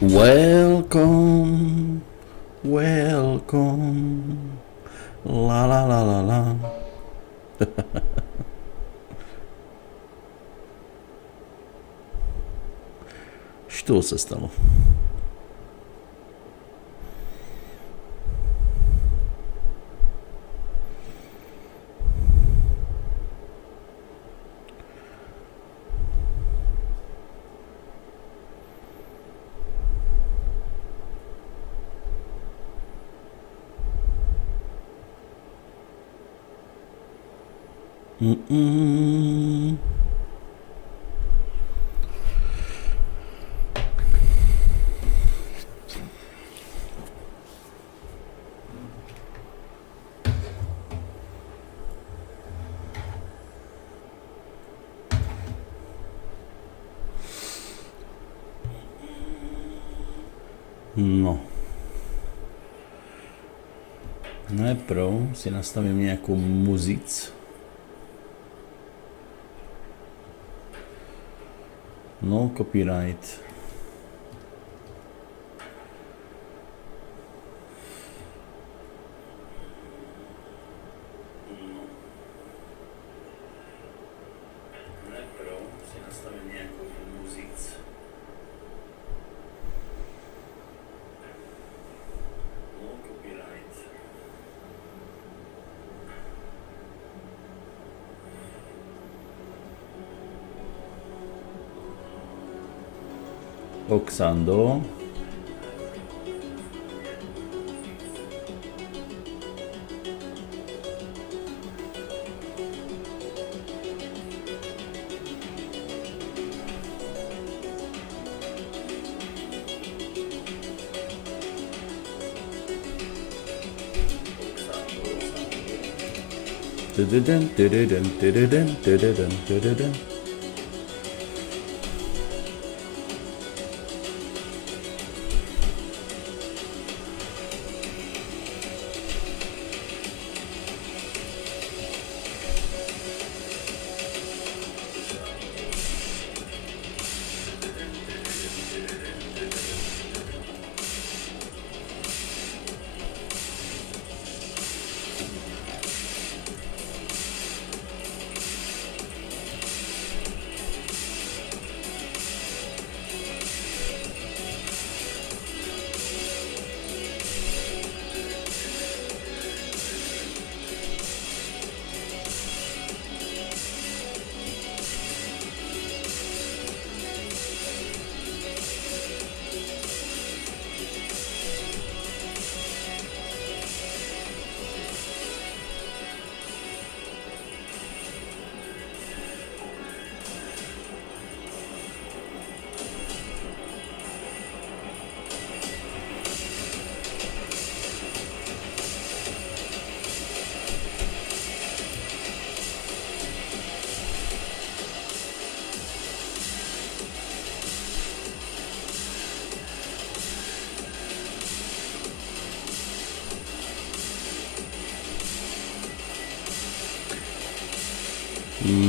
Welcome, welcome, la la la la la. Что se stalo? No. Najprv si nastavím nějakou muzic. No copyright. Oxando.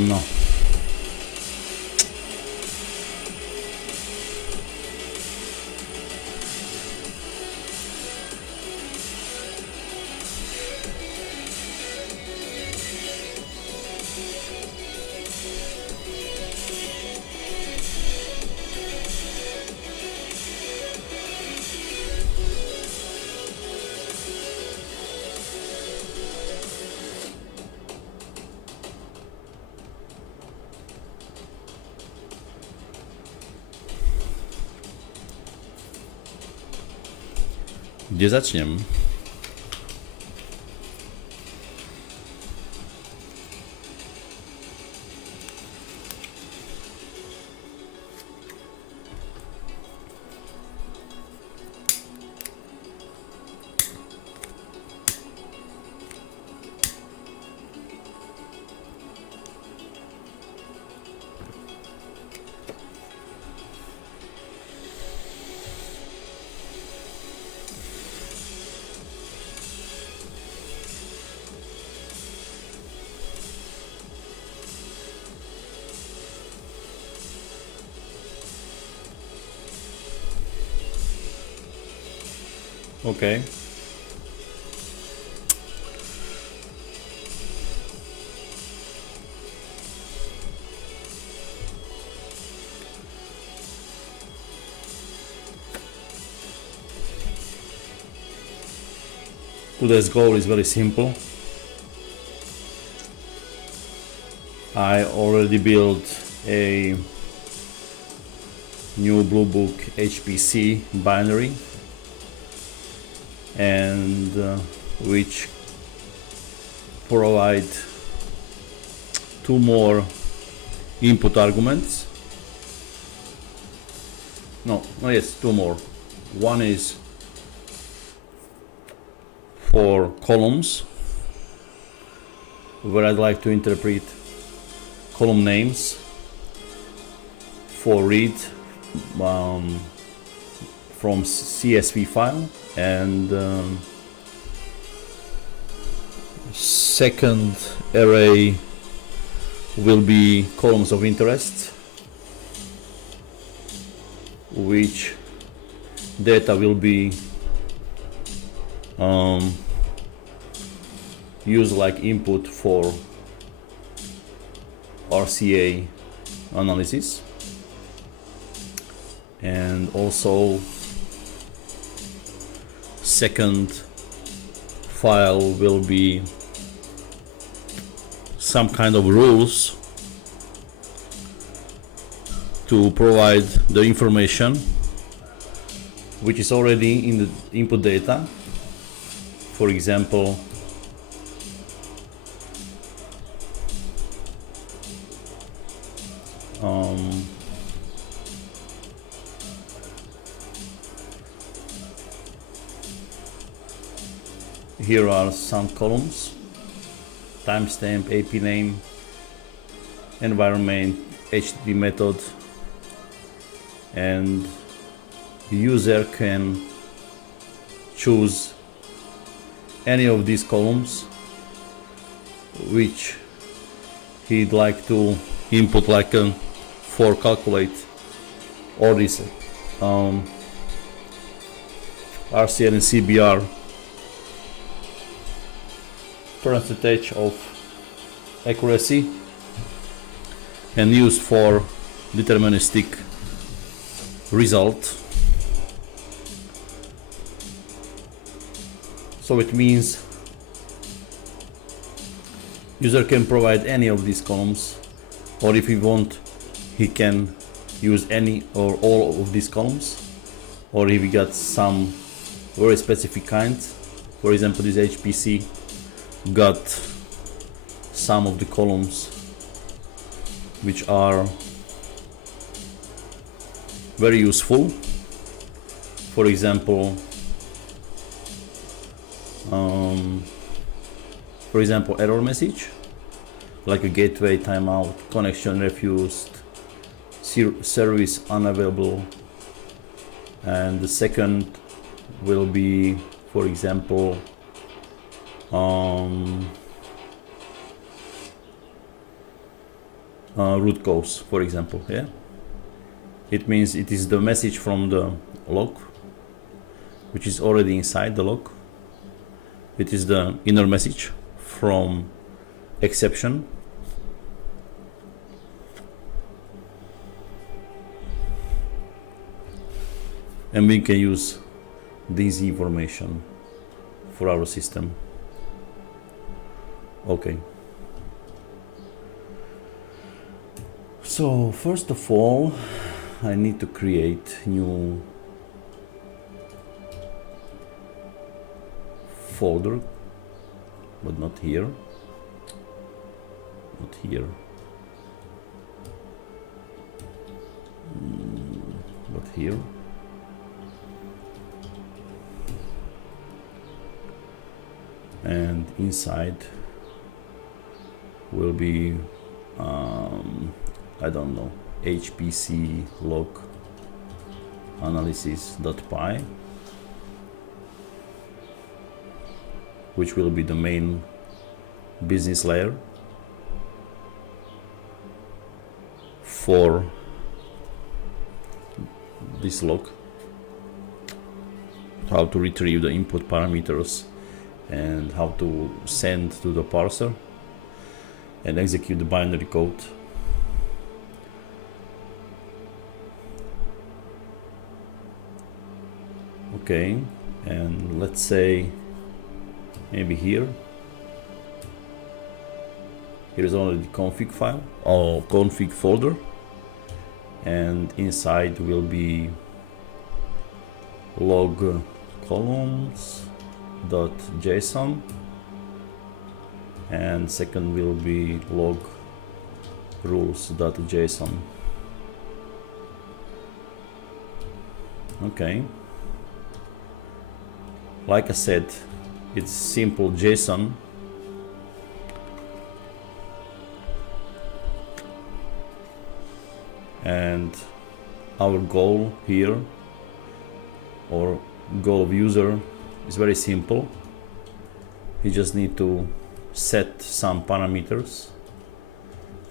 No. Kde začnem? Okay. Today's goal is very simple. I already built a new Bluubuuk HPC binary, and which provide two more input arguments. Yes, two more. One is for columns, where I'd like to interpret column names for read from CSV file, and second array will be columns of interest, which data will be used like input for RCA analysis. And also second file will be some kind of rules to provide the information which is already in the input data. For example, here are some columns: timestamp, AP name, environment, HTTP method, and the user can choose any of these columns which he'd like to input, like for calculate all this RCN and CBR percentage of accuracy, and used for deterministic result. So it means user can provide any of these columns, or if he want, he can use any or all of these columns, or if he got some very specific kind. For example, this HPC got some of the columns which are very useful. For example, error message, like a gateway timeout, connection refused, service unavailable. And the second will be, for example, root cause, for example. Yeah, it means it is the message from the log which is already inside the log. It is the inner message from exception, and we can use this information for our system. Okay, so first of all, I need to create new folder, but not here, but here. And inside will be I don't know, HPC log analysis.py, which will be the main business layer for this log. how to retrieve the input parameters and how to send to the parser and execute the binary code. Okay, and let's say maybe here is only the config file or config folder, and inside will be log columns.json, and second will be log rules.json. Okay, like I said, it's simple JSON. And our goal here, or goal of user, is very simple. You just need to set some parameters.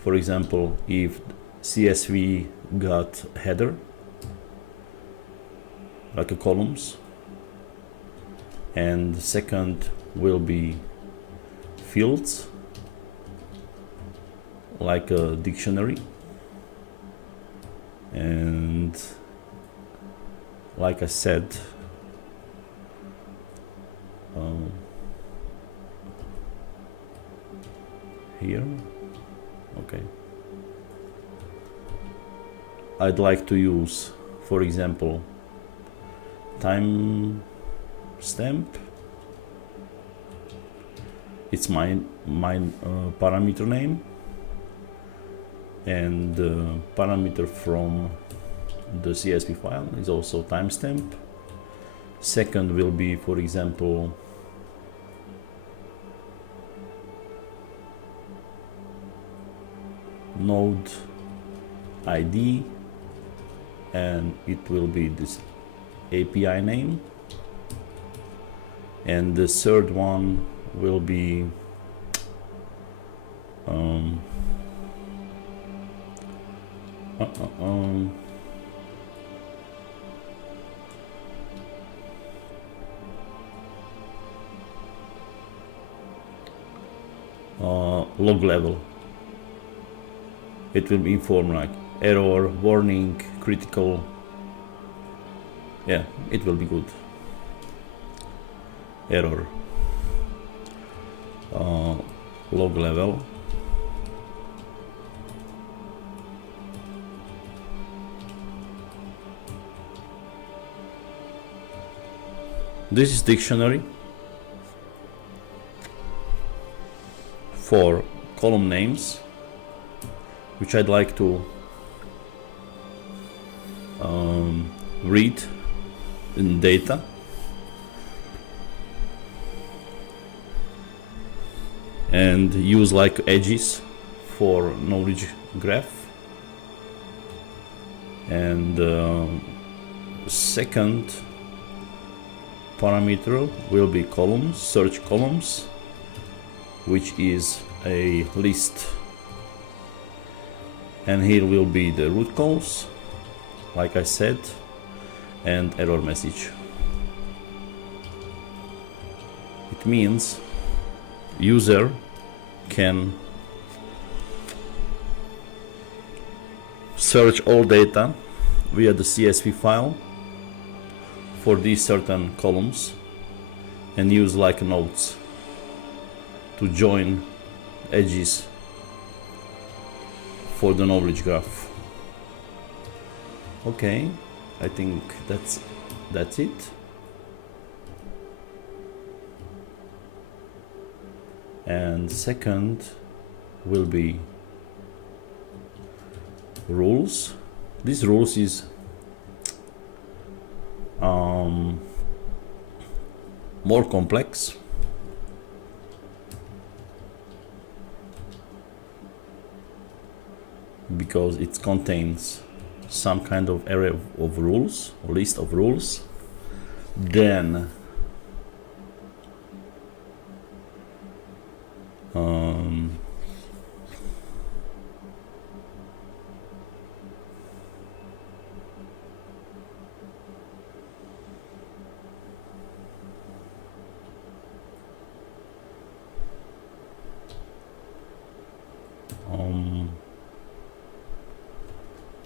For example, if CSV got header, like a columns, and the second will be fields, like a dictionary, and like I said, here, okay, I'd like to use, for example, time stamp. It's my parameter name, and the parameter from the CSV file is also timestamp. Second will be, for example, node ID, and it will be this API name. And the third one will be log level. It will be informed like error, warning, critical. Yeah, it will be good. Error, log level, this is dictionary for column names, which I'd like to read in data. And use like edges for knowledge graph. And second parameter will be columns, search columns, which is a list. And here will be the root cause, like I said, and error message. It means user can search all data via the CSV file for these certain columns and use like nodes to join edges for the knowledge graph. Okay, I think that's it. And second will be rules. This rules is more complex because it contains some kind of array of rules, or list of rules. Then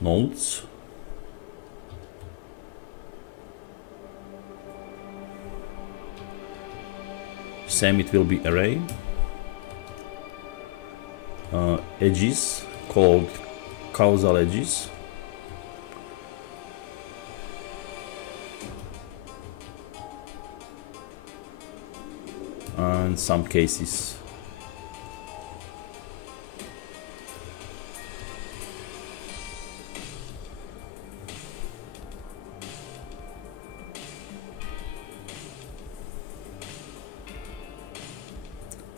nodes. Same, it will be array. Edges called causal edges. And some cases.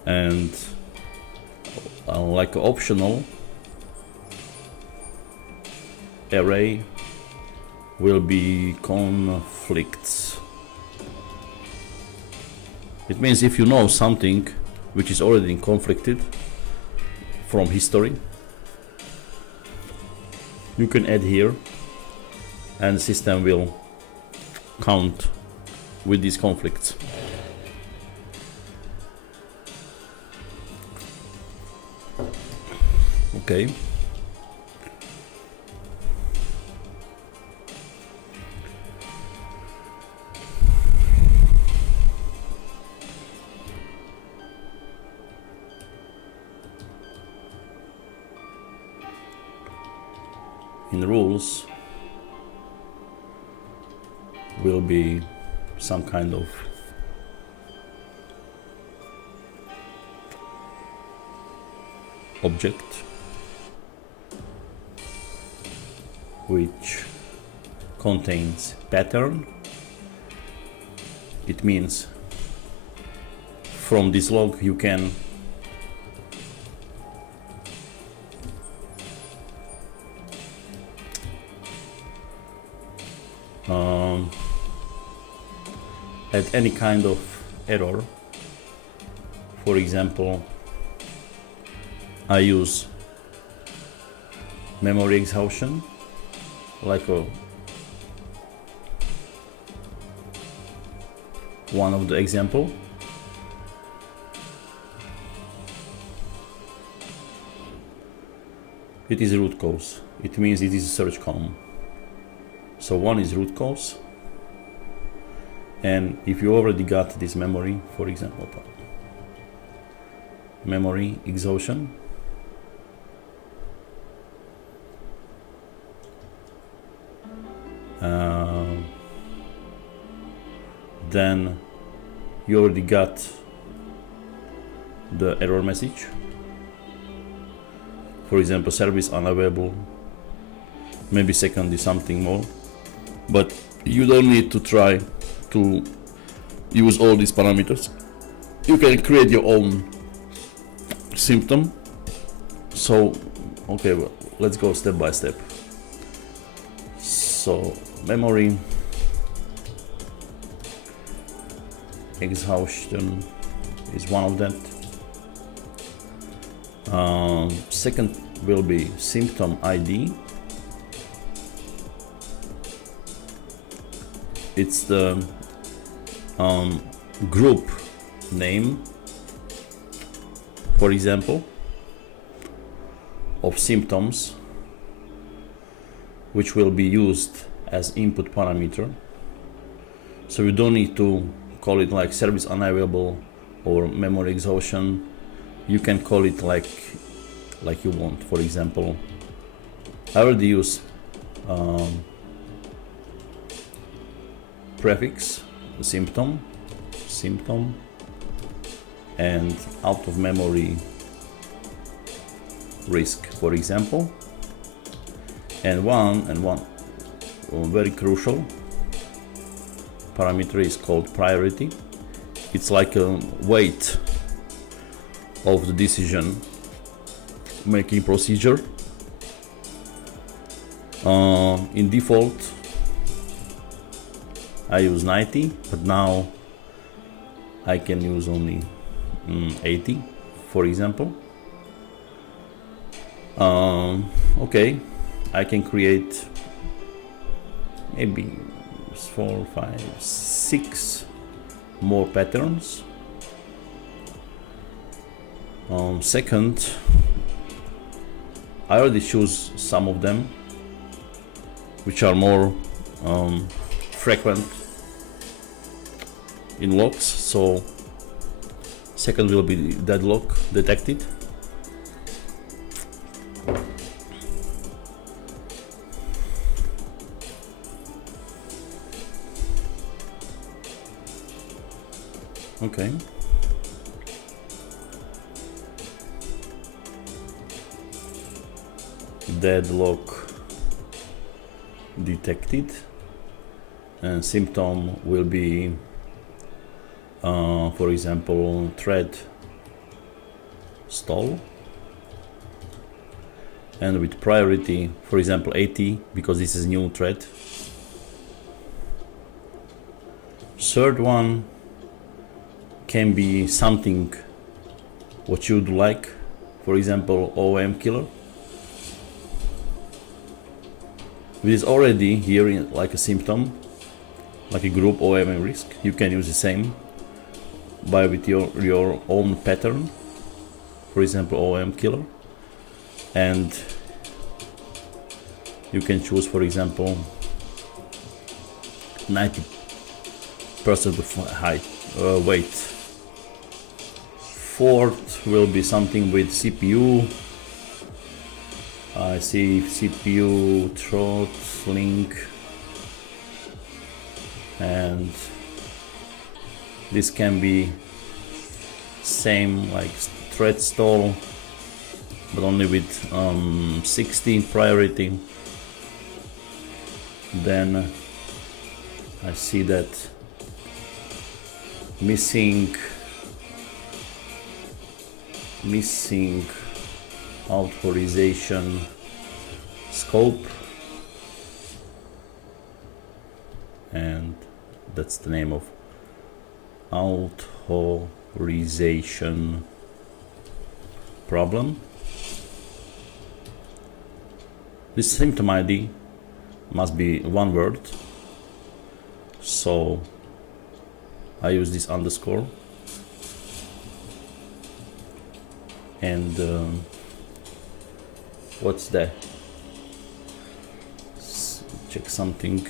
And like optional, array will be conflicts. It means if you know something which is already conflicted from history, you can add here and the system will count with these conflicts. Okay. In rules will be some kind of object which contains pattern. It means from this log you can add any kind of error. For example, I use memory exhaustion like one of the example. It is root cause. It means it is a search column. So one is root cause, and if you already got this memory, for example, memory exhaustion, then you already got the error message. For example, service unavailable. Maybe second is something more, but you don't need to try to use all these parameters. You can create your own symptom. So, okay, well, let's go step by step. So, memory exhaustion is one of them. Second will be symptom ID. It's the group name, for example, of symptoms which will be used as input parameter. So you don't need to call it like service unavailable or memory exhaustion. You can call it like you want. For example, I already use prefix symptom, and out of memory risk, for example, and one very crucial parameter is called priority. It's like a weight of the decision making procedure. In default I use 90, but now I can use only 80, for example. Okay, I can create maybe 4, 5, 6 more patterns. Second, I already choose some of them. which are more frequent in logs. So second will be deadlock detected. Okay. Deadlock detected, and symptom will be for example thread stall, and with priority for example 80 because this is new thread. Third one can be something what you'd like, for example OM killer. It is already here in like a symptom, like a group OM risk. You can use the same by with your own pattern, for example OM killer, and you can choose for example 90% of height weight. Fourth will be something with CPU. I see CPU throttling, and this can be same like thread stall, but only with 60 priority. Then I see that missing authorization scope, and that's the name of authorization problem. This symptom ID must be one word, so I use this underscore, and what's that? Check something.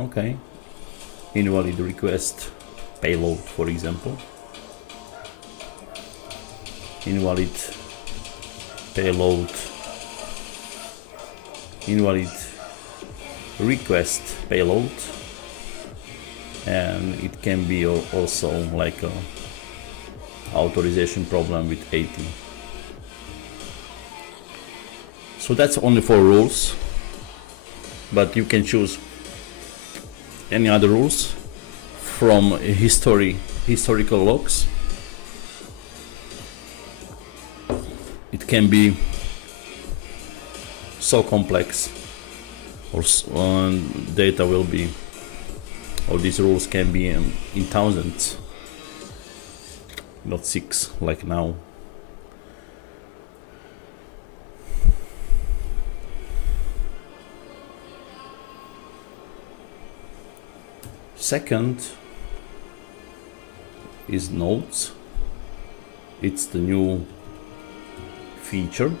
Okay, invalid request payload, for example. Invalid payload, invalid request payload, and it can be also like a authorization problem with 80. So that's only 4 rules, but you can choose any other rules from historical logs. It can be so complex, or data will be, or these rules can be in thousands, not 6 like now. Second is nodes. It's the new feature.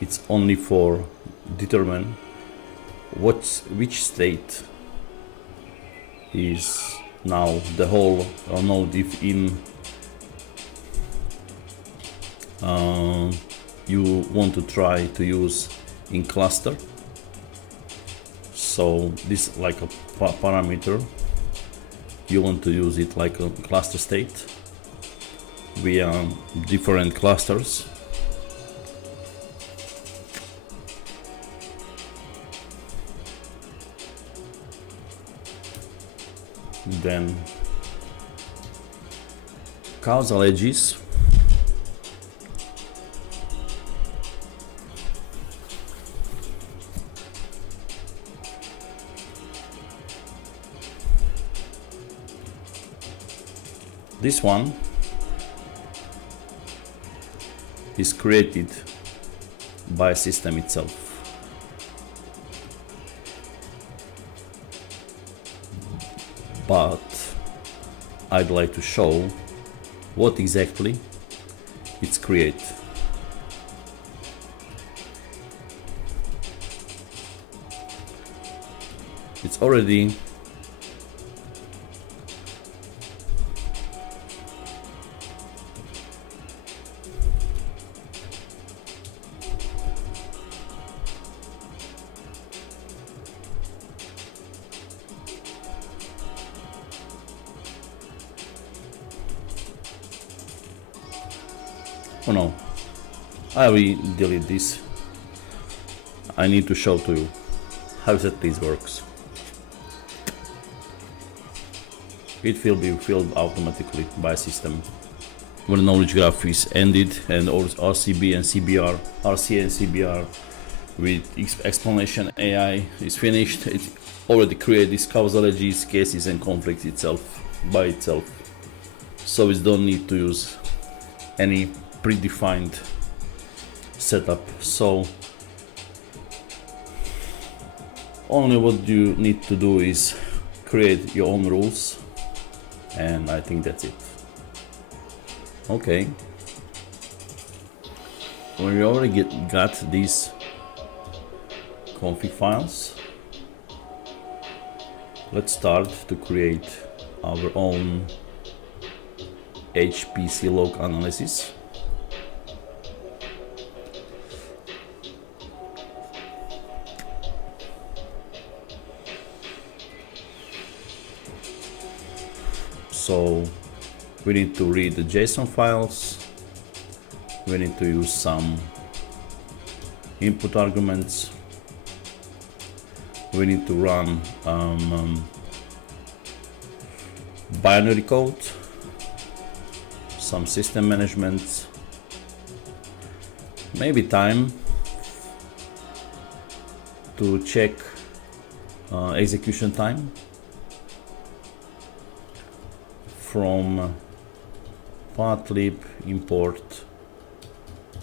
It's only for determine which state is now the whole node, if in you want to try to use in cluster. So this like a parameter, you want to use it like a cluster state via different clusters. Then causal edges. This one is created by system itself. But I'd like to show what exactly it's create. it's already oh no, I will delete this. I need to show to you how exactly this works. It will be filled automatically by system when the knowledge graph is ended, and all RCB and CBR, RC and CBR with explanation AI is finished. It already created these causalities, cases and conflicts itself by itself, so it don't need to use any predefined setup. So only what you need to do is create your own rules, and I think that's it. Okay, when we already got these config files, let's start to create our own HPC log analysis. So we need to read the JSON files, we need to use some input arguments, we need to run binary code, some system management, maybe time to check execution time from pathlib import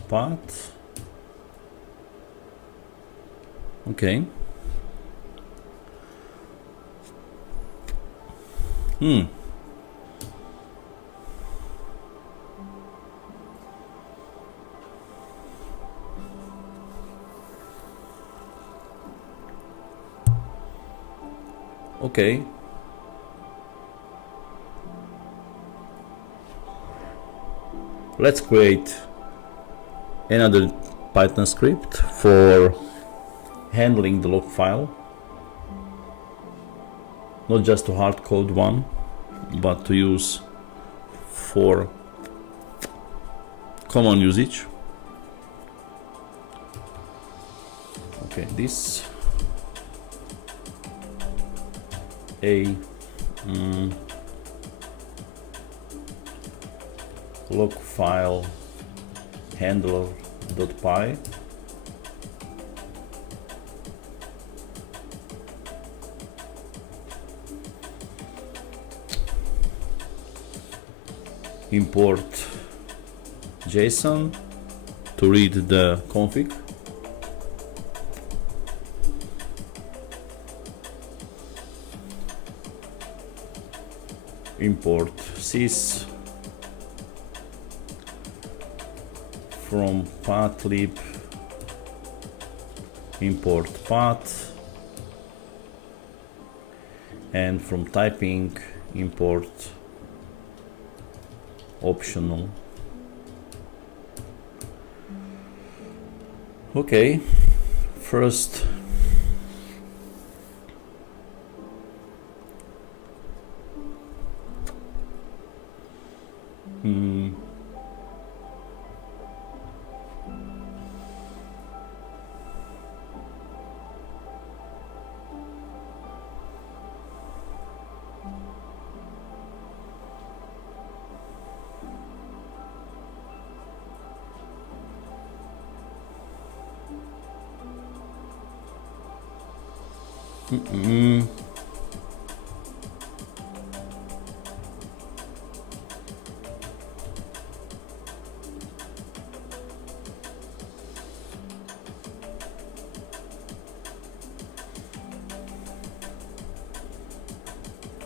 path. Okay. Okay. Let's create another Python script for handling the log file. Not just to hard code one, but to use for common usage. Okay, this log file handler.py. Import JSON to read the config. Import sys from pathlib import path, and from typing import optional. Okay, first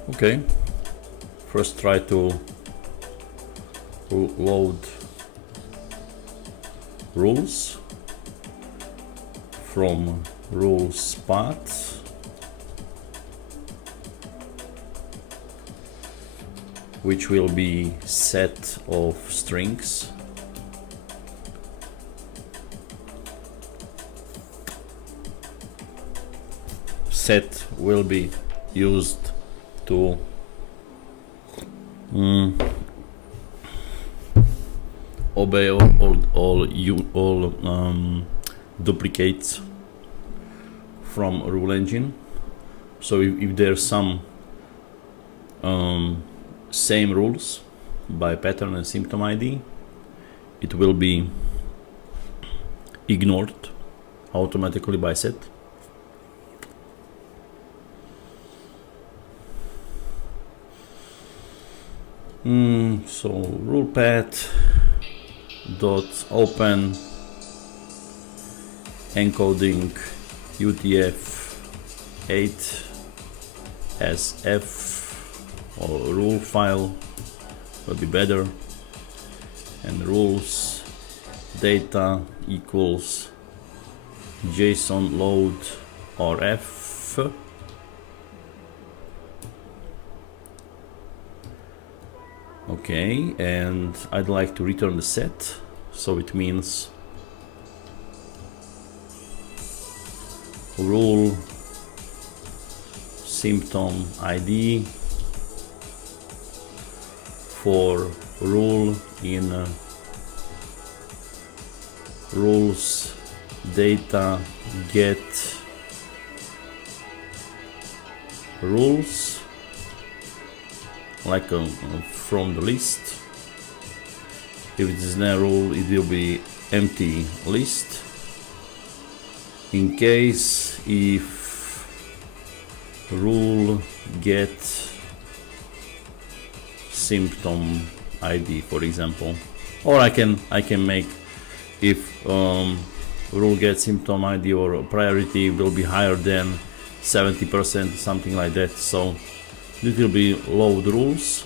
okay, first try to load rules from rules path. which will be set of strings. Set will be used to obey all duplicates from rule engine. So if there's some same rules by pattern and symptom ID, it will be ignored automatically by set. So rule path dot open encoding UTF-8 as F or rule file will be better, and rules data equals JSON load or F. Okay, and I'd like to return the set, so it means rule symptom ID for rule in rules data get rules, like from the list. If it is a rule, it will be empty list. In case if rule get symptom ID, for example, or I can make if rule get symptom ID or priority will be higher than 70%, something like that. So it will be load rules.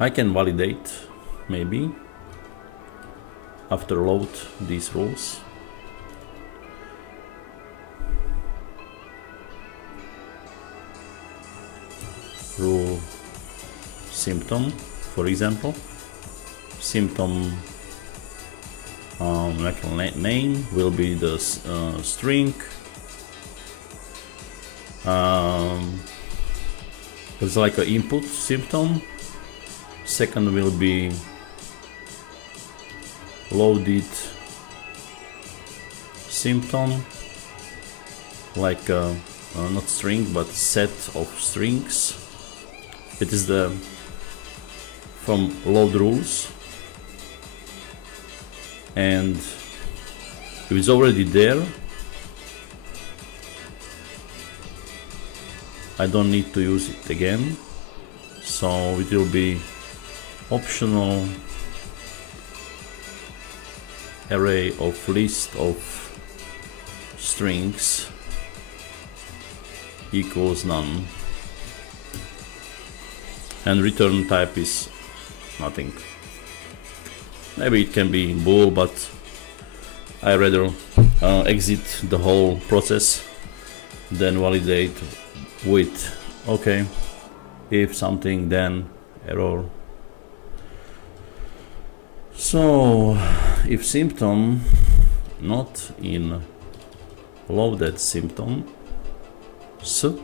I can validate maybe after load these rules. Rule symptom, for example, symptom name will be the string. It's like an input symptom. Second will be loaded symptom, like not string but set of strings. It is the from load rules, and if it's already there, I don't need to use it again. So it will be optional array of list of strings equals none, and return type is nothing. Maybe it can be bool, but I rather exit the whole process than validate with okay, if something, then error. So if symptom not in loaded symptom, so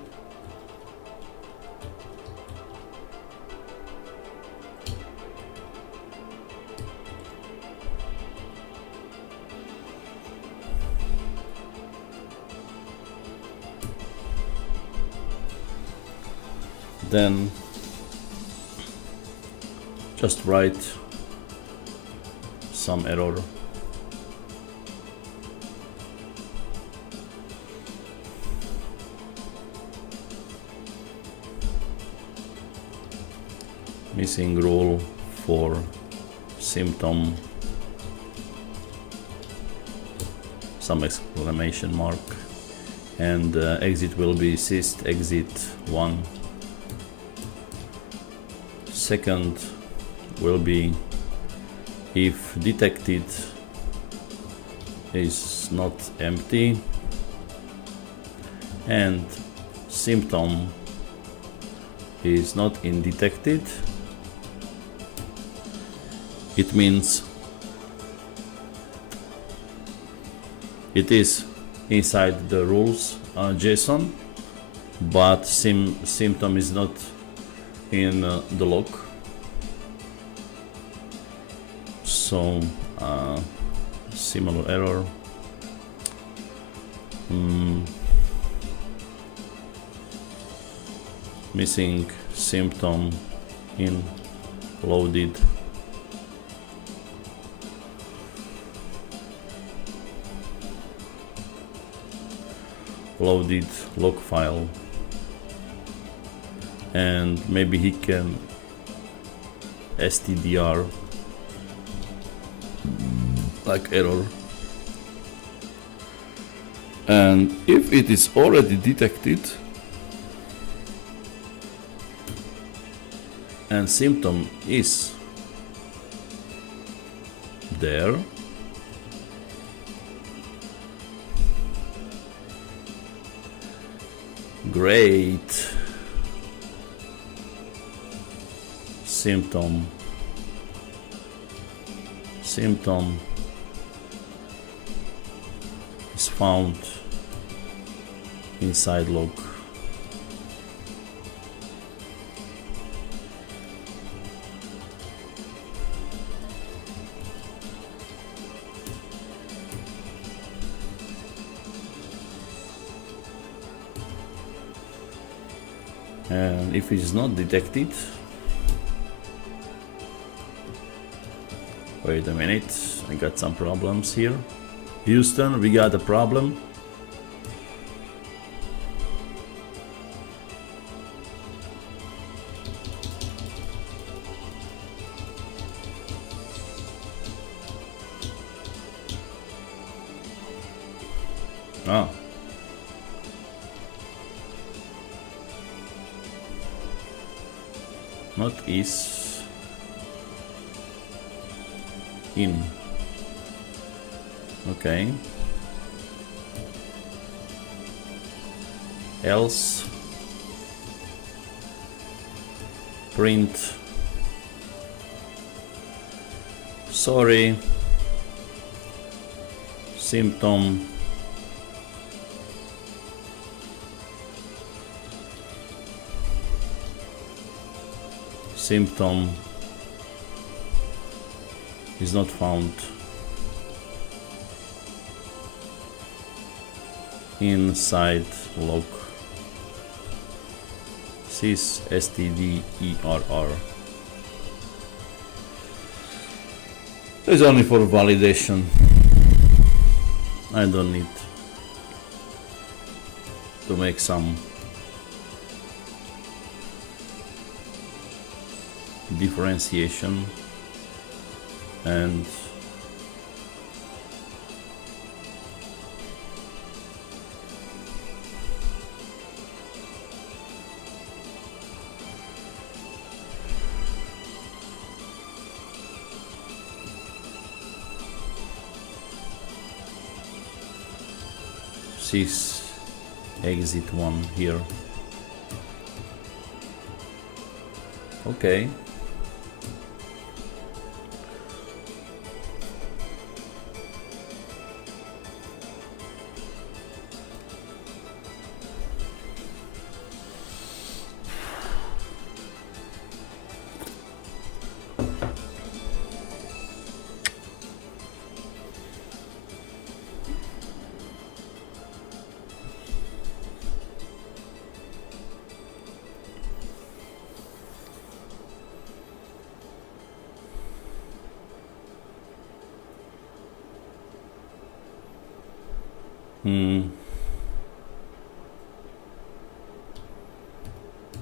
then just write some error. Missing rule for symptom, some exclamation mark, and exit will be syst exit 1. Second will be if detected is not empty and symptom is not in detected, it means it is inside the rules JSON, but symptom is not in the log. So similar error. Missing symptom in loaded log file, and maybe he can stdr like error. And if it is already detected and symptom is there, great. Symptom is found inside log. And if it is not detected, wait a minute, I got some problems here. Houston, we got a problem. Ah. Not is in. Okay. Else print sorry symptom is not found inside log sys stderr. It's only for validation. I don't need to make some differentiation and sys exit one here. Okay.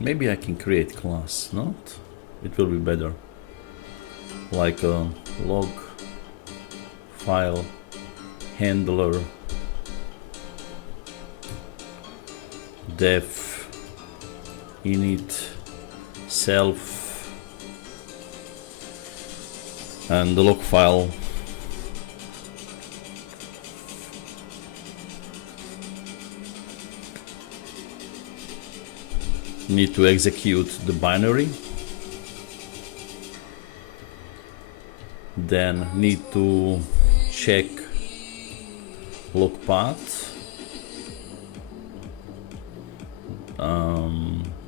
Maybe I can create class, not? It will be better. Like a log file handler def init self and the log file need to execute the binary, then need to check log path,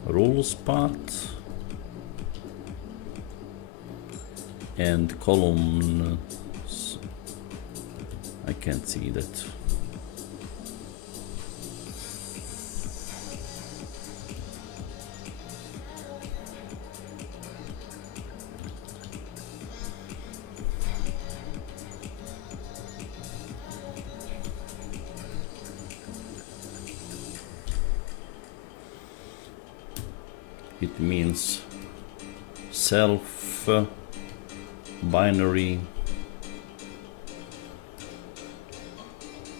rules path, and columns. I can't see that. It means self binary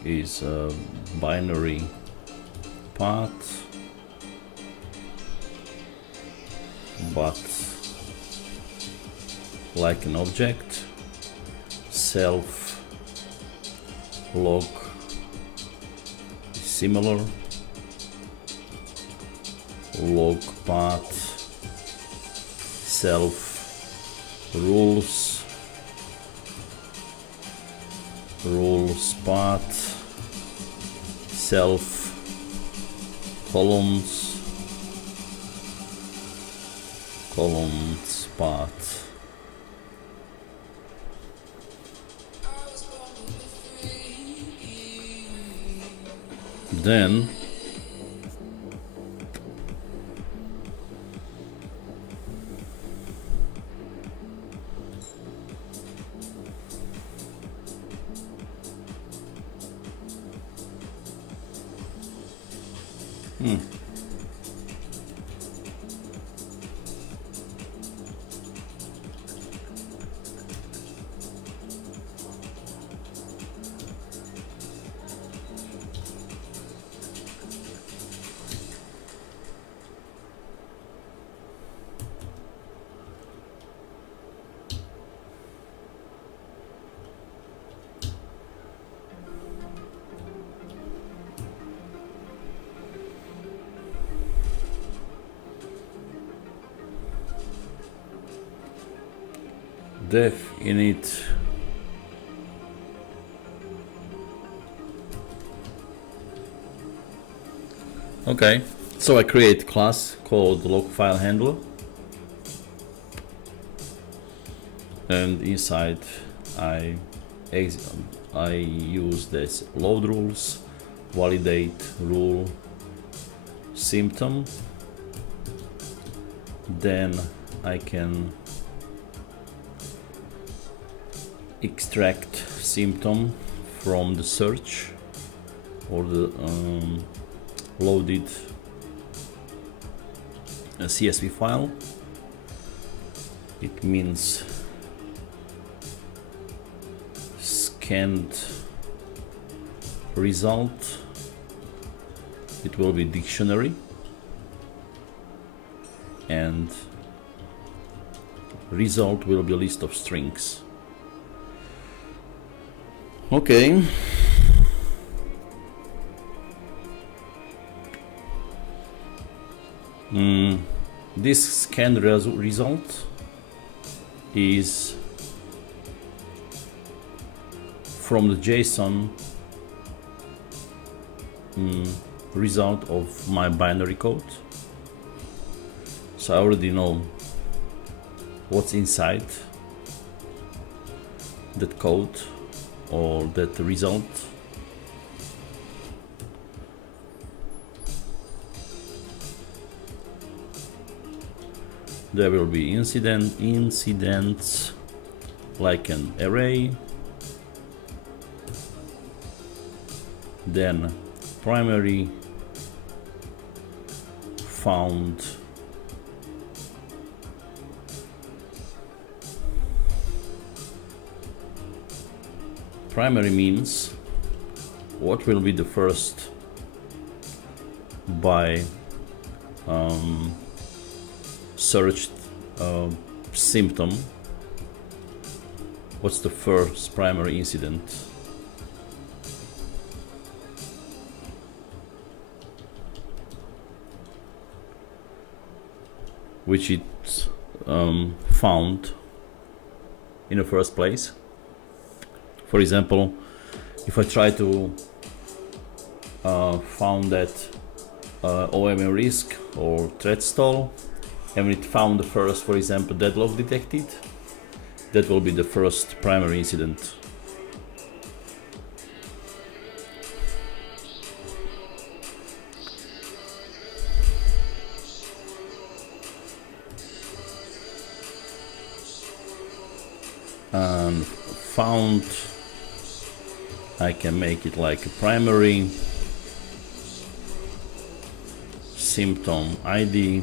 is a binary path, but like an object. Self log is similar. Log path, self rules, rules path, self columns, columns path. Then def init okay, so I create class called log file handler, and inside I use this load rules, validate rule symptom, then I can extract symptom from the search or the loaded CSV file. It means scanned result. It will be dictionary, and result will be a list of strings. Okay. This scanned result is from the JSON result of my binary code. So I already know what's inside that code or that result. There will be incidents like an array, then primary, found, primary means what will be the first by searched symptom, what's the first primary incident. Which it found in the first place. For example, if I try to found that OMM risk or thread stall, and it found the first, for example, deadlock detected, that will be the first primary incident. And found, I can make it like a primary symptom ID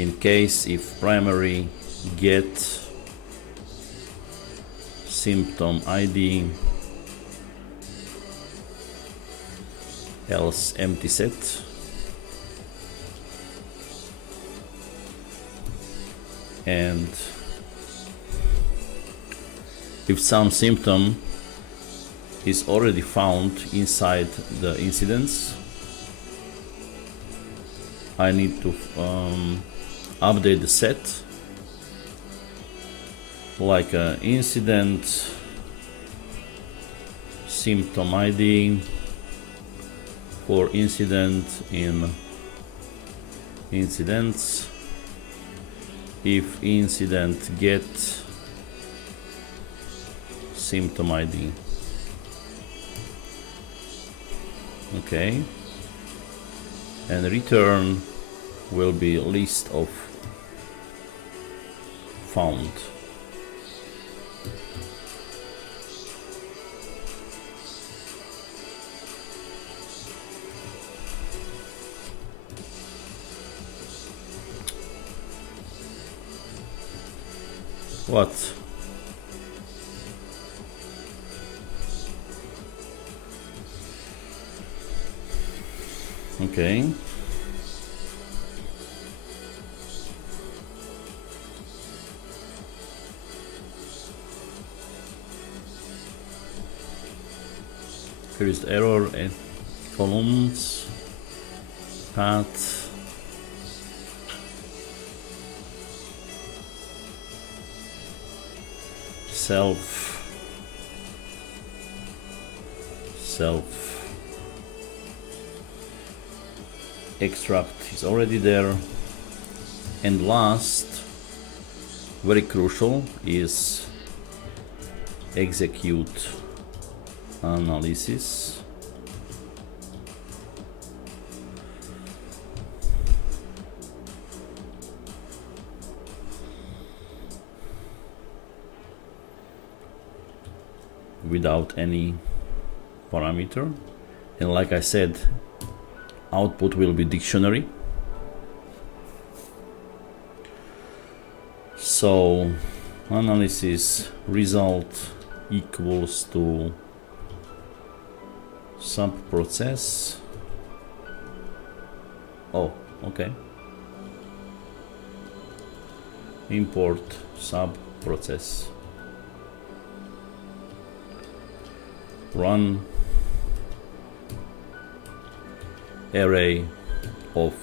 in case if primary get symptom ID else empty set. And if some symptom is already found inside the incidents, I need to update the set like incident symptom ID for incident in incidents. If incident get symptom ID. Okay, and return will be list of found. What? Okay. Here is the error and columns, path, self, extract is already there, and last, very crucial, is execute analysis. Without any parameter, and like I said, output will be dictionary. So analysis result equals to sub process. Oh, okay. Import sub process. Run array of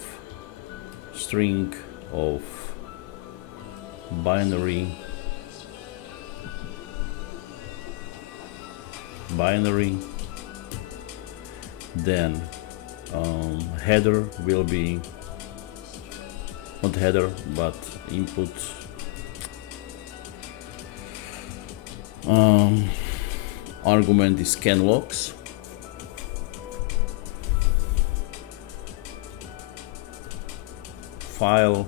string of binary then header will be not header but input argument is scan logs. File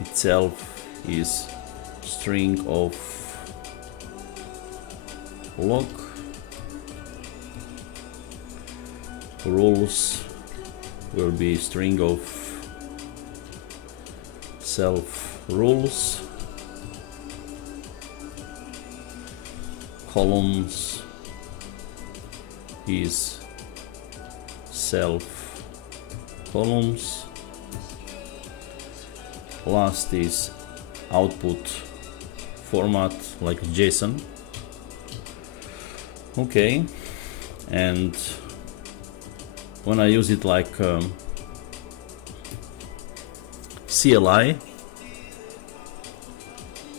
itself is string of log. Rules will be string of self rules. Columns is self columns. Last is output format like JSON. Okay, and when I use it like CLI,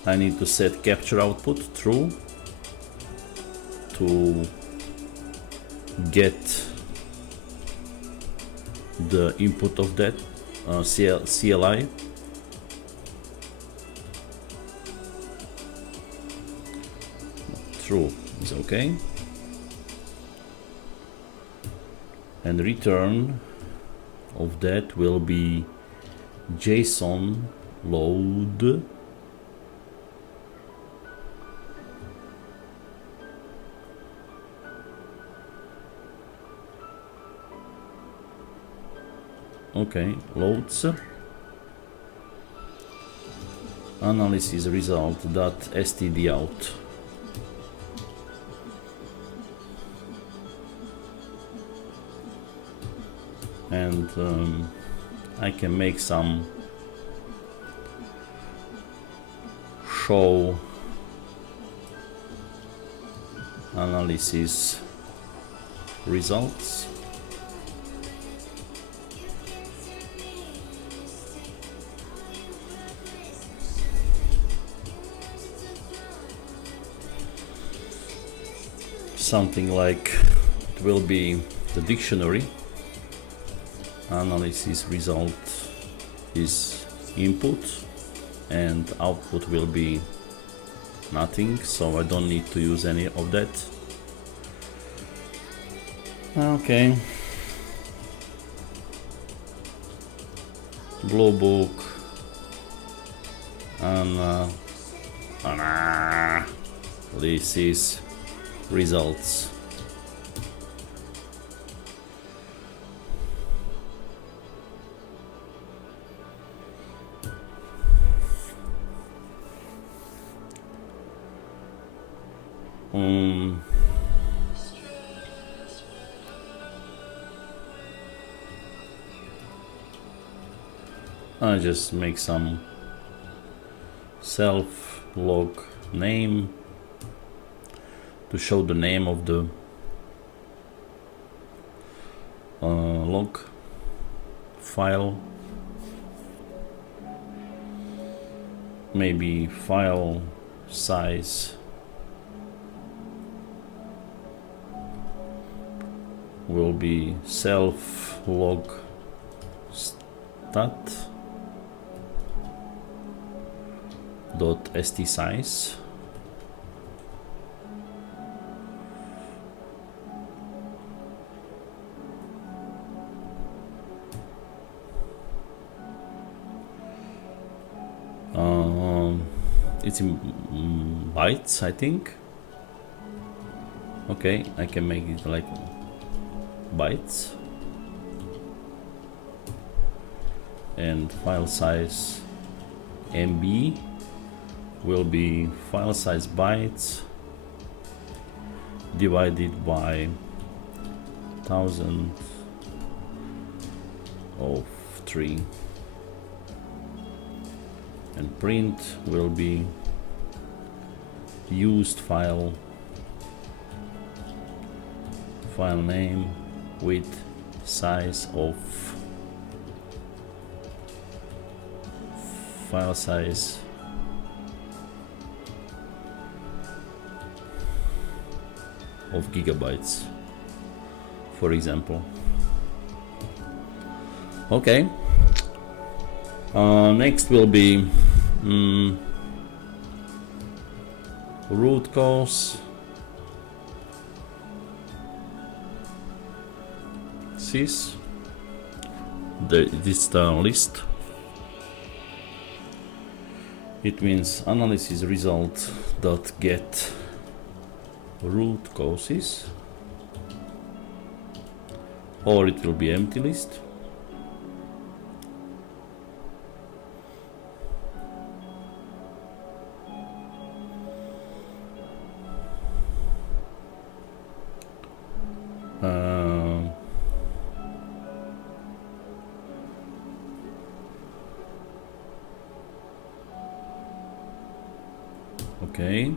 I need to set capture output true to get the input of that CLI. True is okay, and return of that will be JSON load okay, loads analysis result dot std out. And I can make some show analysis results. Something like it will be the dictionary. Analysis result is input and output will be nothing, so I don't need to use any of that. Okay, Bluubuuk and this is results. I just make some self log name to show the name of the log file, maybe file size will be self log stat dot st size. It's in bytes, I think. Okay, I can make it like bytes, and file size MB will be file size bytes divided by 1000 of 3, and print will be used file name with size of file size of gigabytes, for example. Okay, next will be root cause. This is the list. It means analysis result dot get root causes, or it will be empty list. Okay.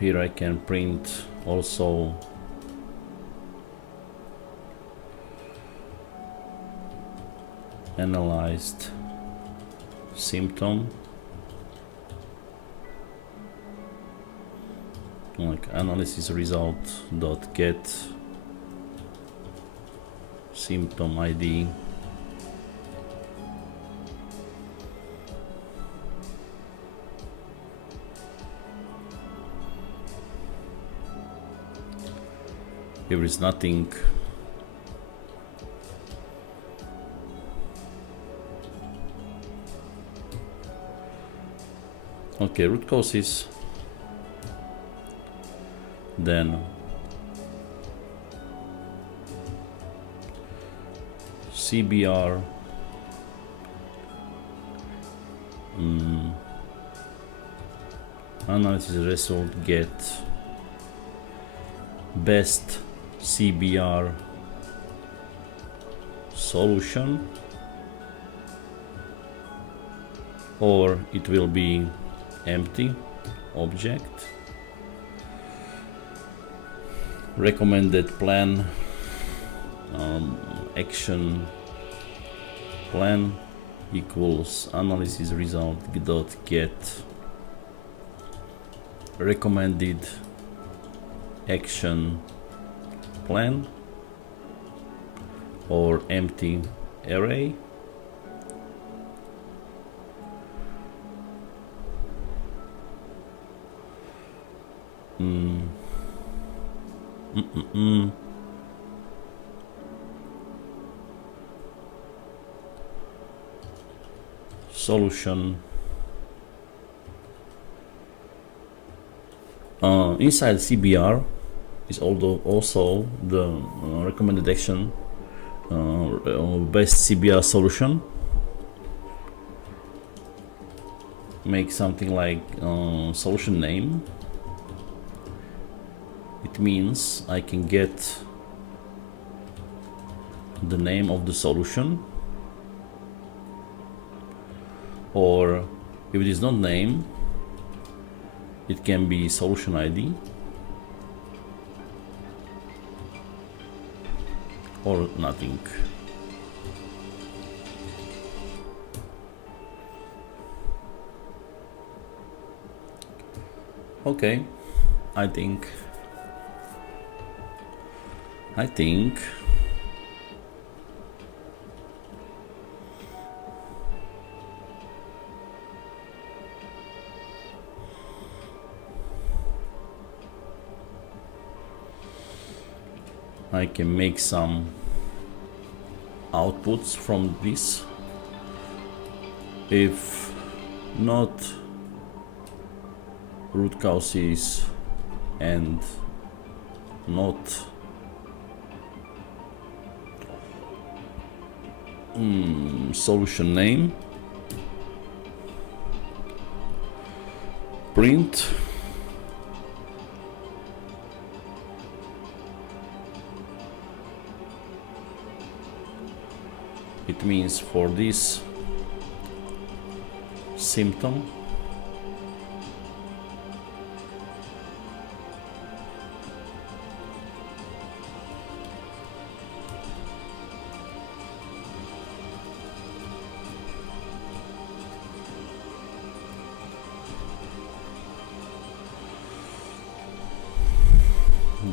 Here I can print also analyzed symptom, like analysis result dot get symptom ID. Here is nothing. Okay, root causes. Then CBR analysis result get best CBR solution, or it will be empty object. Recommended plan, action plan equals analysis result dot get recommended action plan, or empty array. Solution. Inside CBR is also the recommended action, best CBR solution. Make something like solution name. It means I can get the name of the solution, or if it is not name, it can be solution ID or nothing. Okay, I think I can make some outputs from this. If not root causes and not solution name, print it means for this symptom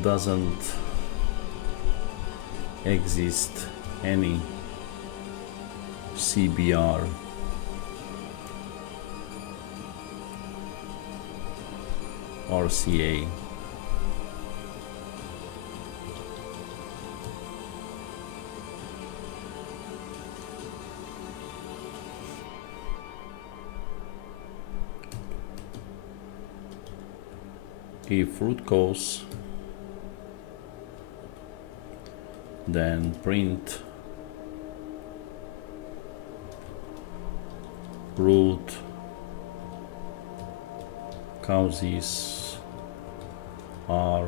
doesn't exist any CBR or CA. If root cause, then print root causes are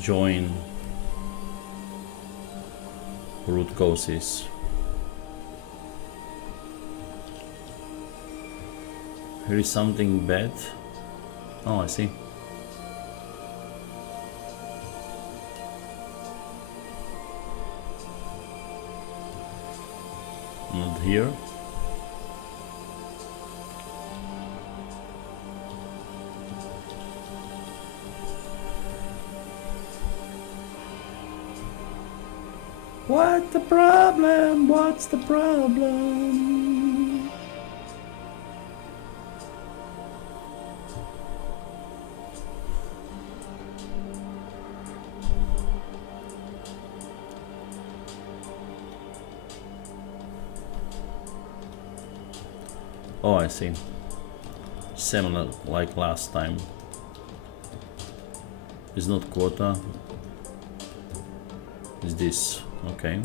join root causes. Here is something bad. Oh, I see. Not here. What's the problem? What's the problem? Oh, I see. Similar like last time. It's not quota. Is this okay?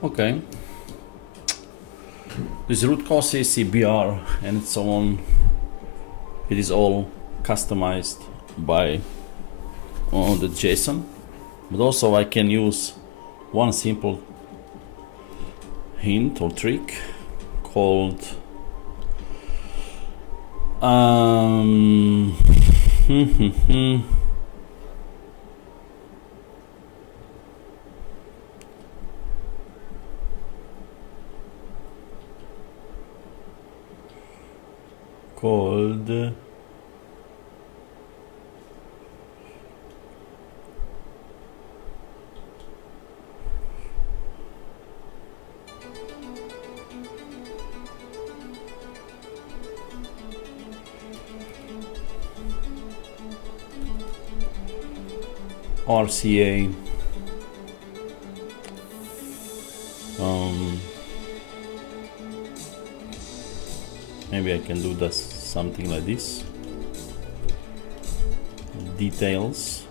Okay. This root cause is CBR and so on. It is all customized by the JSON, but also I can use one simple hint or trick called called RCA maybe I can do this something like this. Details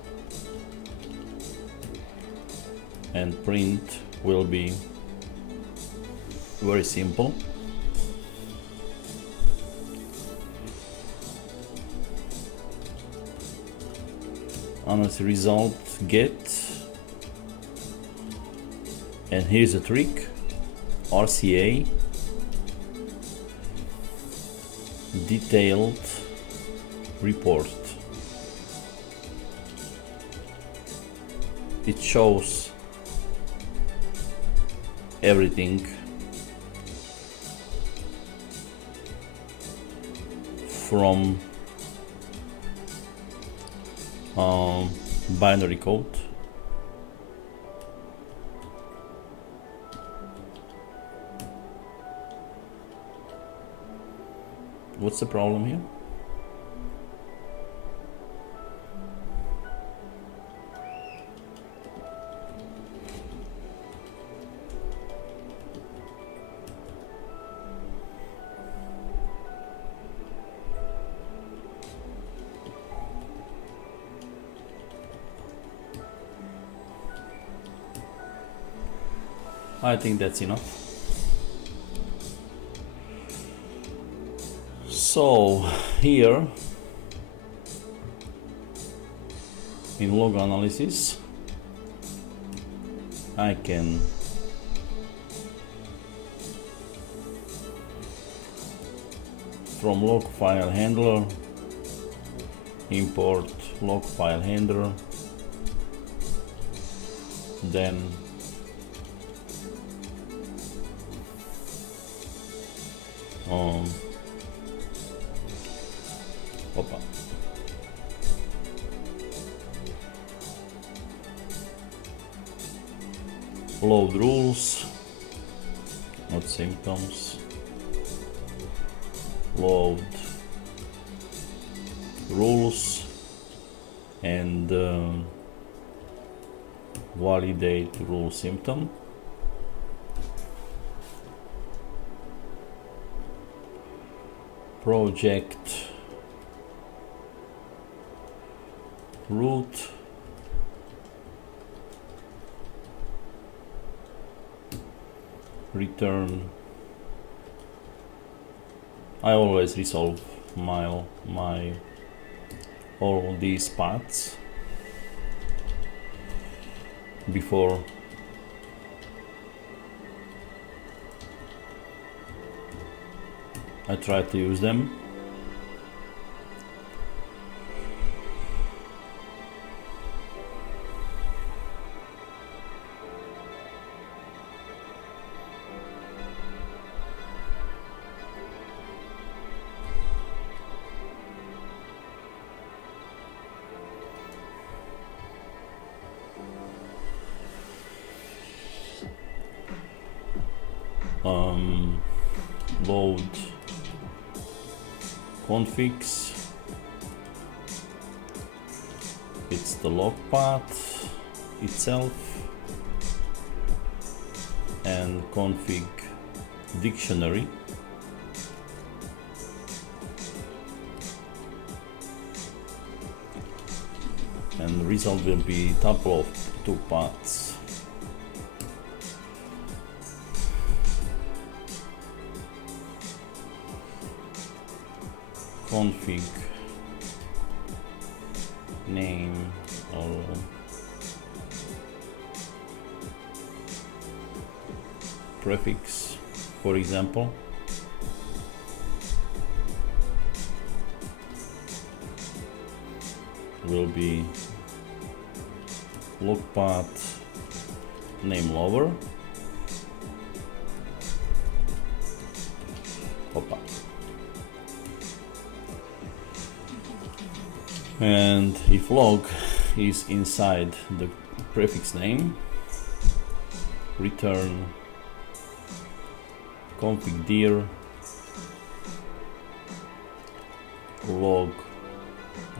and print will be very simple. And as a result get, and here's a trick, RCA detailed report. It shows everything from binary code. What's the problem here? I think that's enough. So here in log analysis I can from log file handler import log file handler, then load rules, not symptoms, load rules, and validate rule symptom. Project root return. I always resolve my all these paths before I try to use them. Load configs, it's the log path itself, and config dictionary, and the result will be tuple of 2 paths. Config name or prefix, for example, will be log path name lower. And if log is inside the prefix name, return config dir log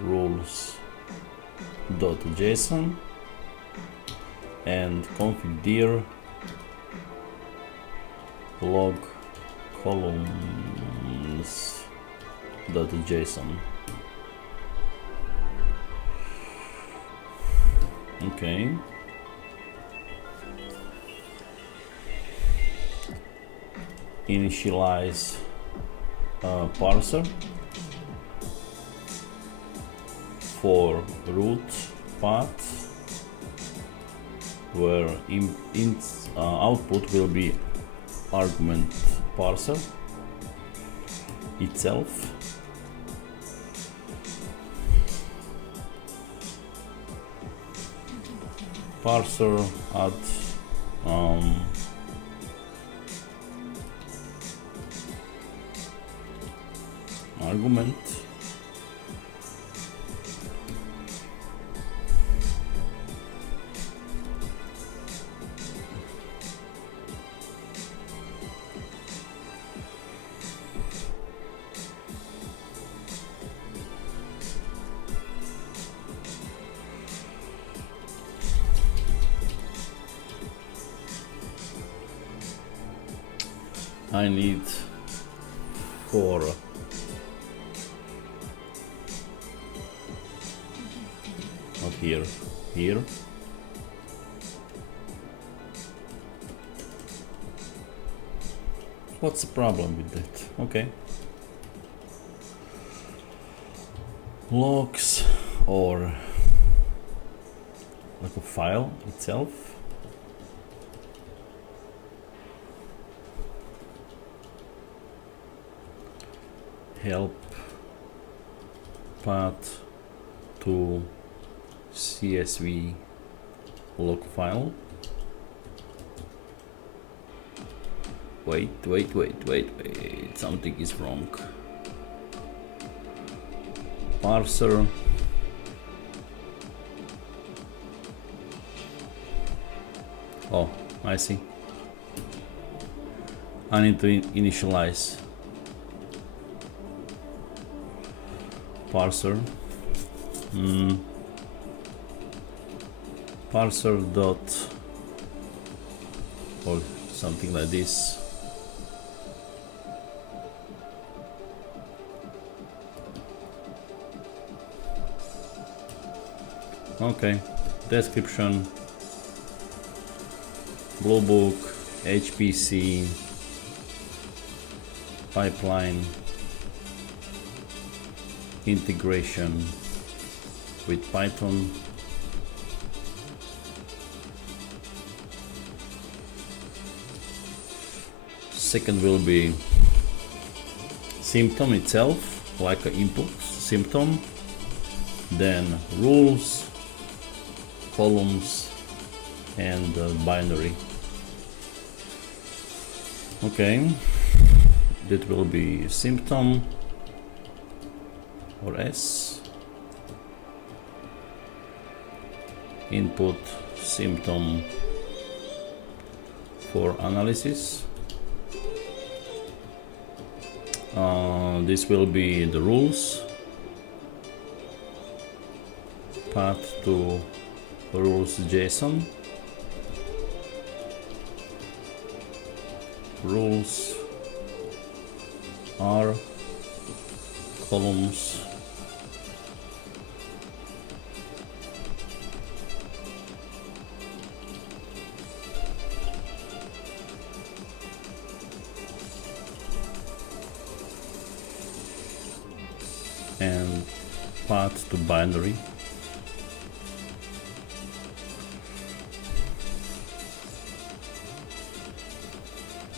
rules.json and config dir log columns.json. Okay. Initialize parser for root path, where output will be argument parser itself. Parser add argument, I need 4 not here, What's the problem with that? Okay. Logs or like a file itself. Help path to CSV log file. Wait, something is wrong. Parser. Oh, I see. I need to initialize parser. Parser dot or something like this. Okay, description, Bluubuuk, HPC, pipeline, integration with Python, second will be symptom itself, like an input symptom, then rules, columns, and binary. Okay, that will be symptom or S, input symptom for analysis. This will be the rules, path to rules JSON, rules are columns, and path to binary.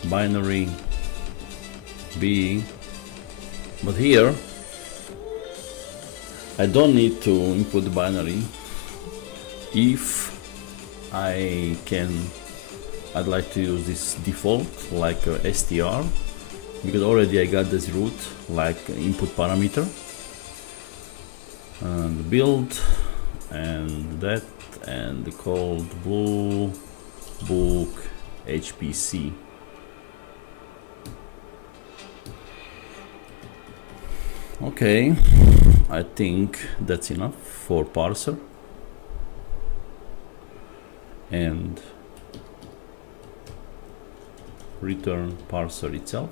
Binary B, but here I don't need to input the binary. If I'd like to use this default like str, because already I got this root like input parameter, and build and that, and called Bluubuuk HPC. Okay, I think that's enough for parser, and return parser itself.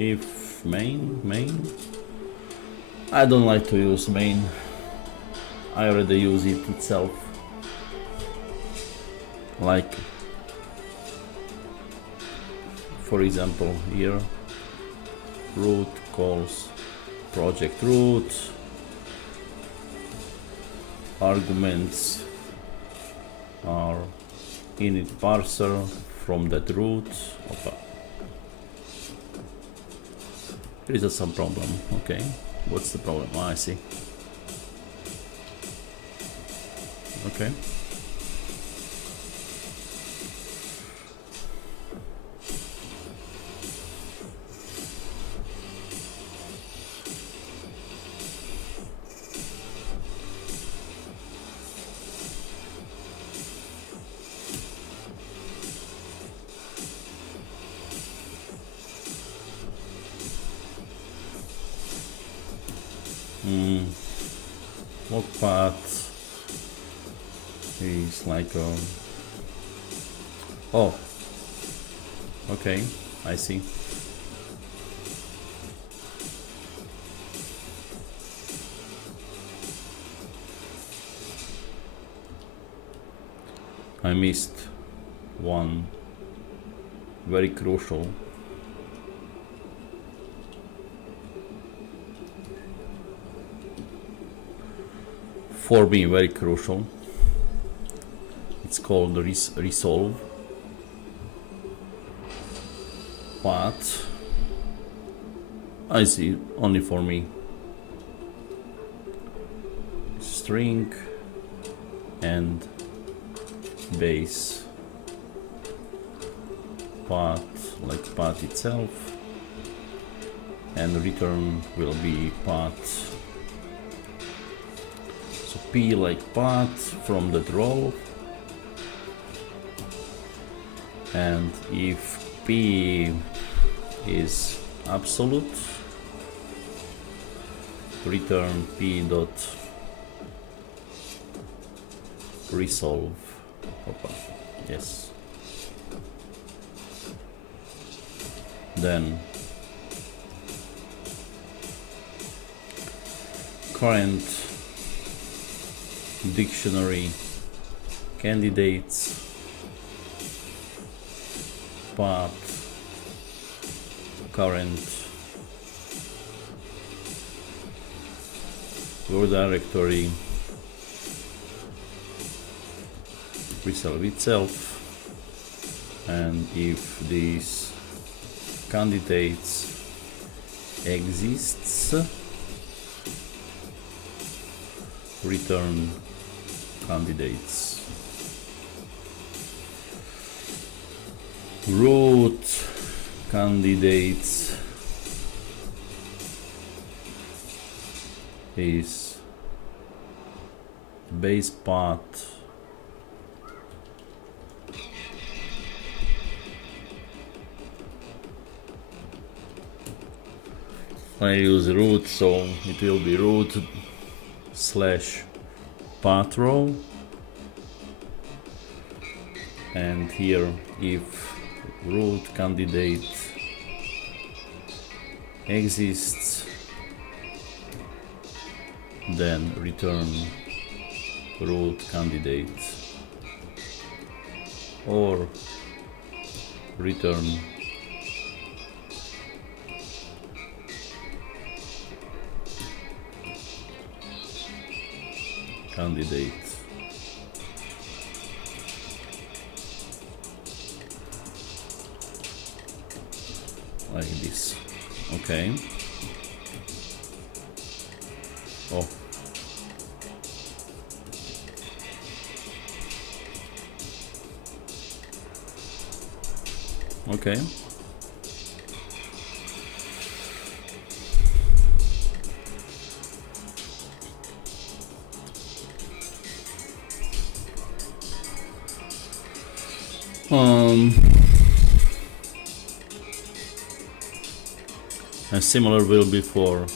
If main, I don't like to use main. I already use it itself. Like, for example, here, root calls project root, arguments are init parser from that root. There is some problem. Okay, what's the problem? Oh, I see. Okay. Log path is like oh, okay, I see. I missed one very crucial. For me, very crucial. It's called resolve. But I see only for me. String and base path, like path itself, and return will be path. So p like path from that row, and if p is absolute, return p dot resolve. Opa. Yes. Then current dictionary candidates path current Word directory resolve itself, and if these candidates exists, return candidates. Root candidates is base path I use root, so it will be root slash path row, and here if root candidate exists, then return root candidate, or return candidate. Like this. Okay. Oh. Okay. And similar will be for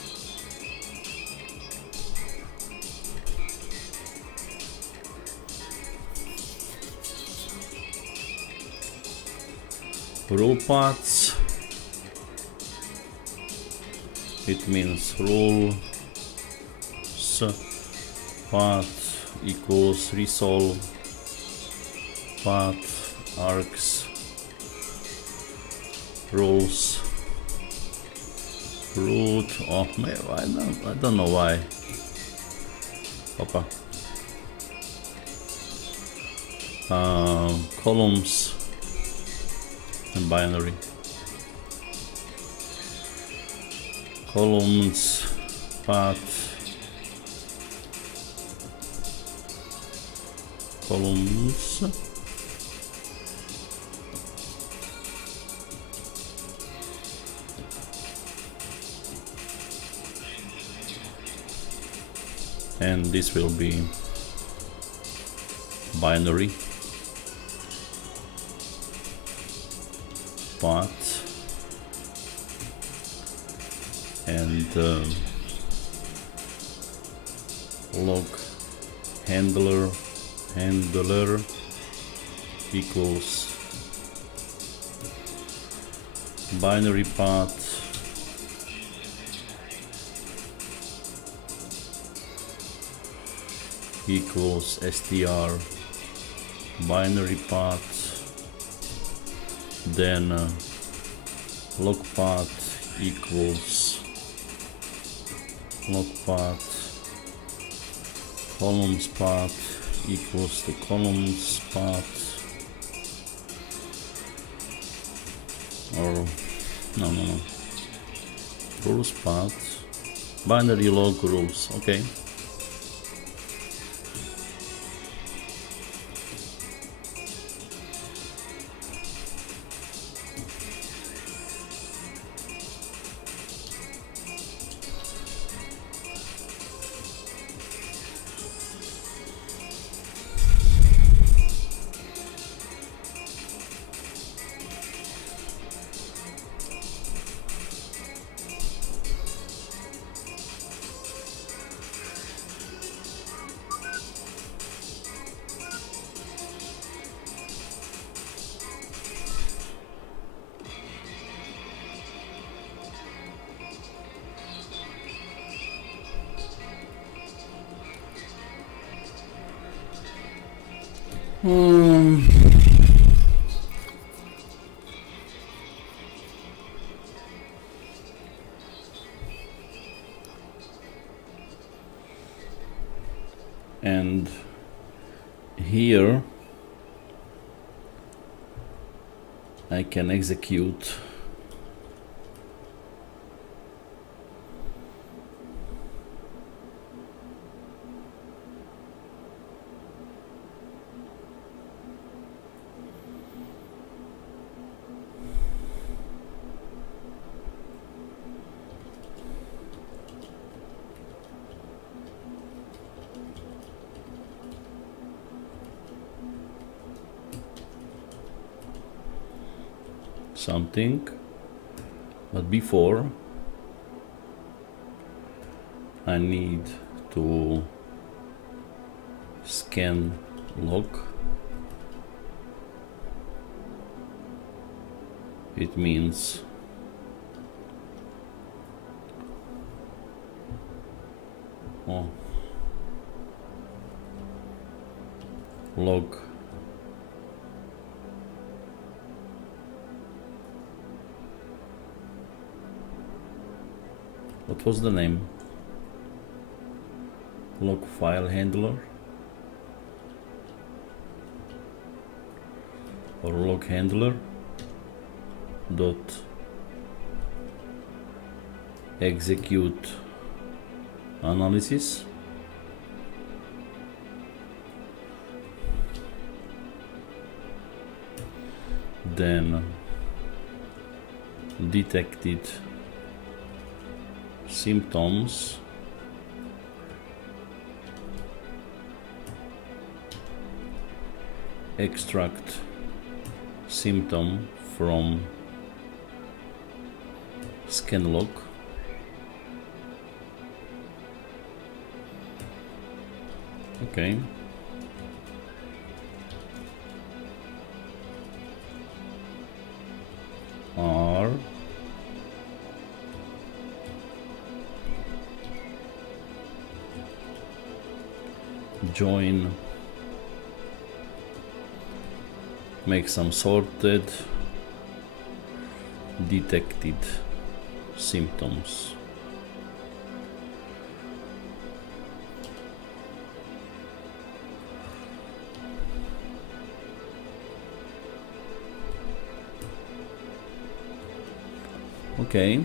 rule paths. It means rule path equals resolve path args rules root. Oh man, I don't know why. Opa. Columns and binary. Columns path columns and this will be binary path and log handler equals binary path equals str binary path, then log path equals log path, columns path equals to columns path, or no, rules path, binary log rules. Okay. And here I can execute something, but before I need to scan log. It means log what was the name? Log file handler or log handler dot execute analysis. Then detected symptoms extract symptom from scan log. Okay. R join, make some sorted detected symptoms. Okay.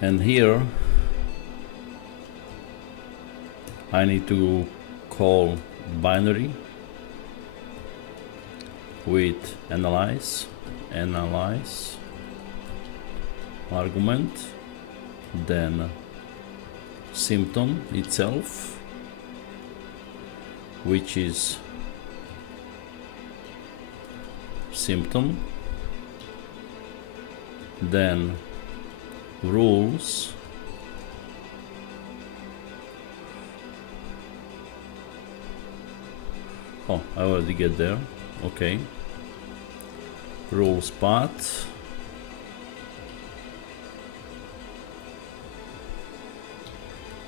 And here I need to call binary with analyze argument, then symptom itself, which is symptom, then rules, oh, I already get there. Okay, rules path,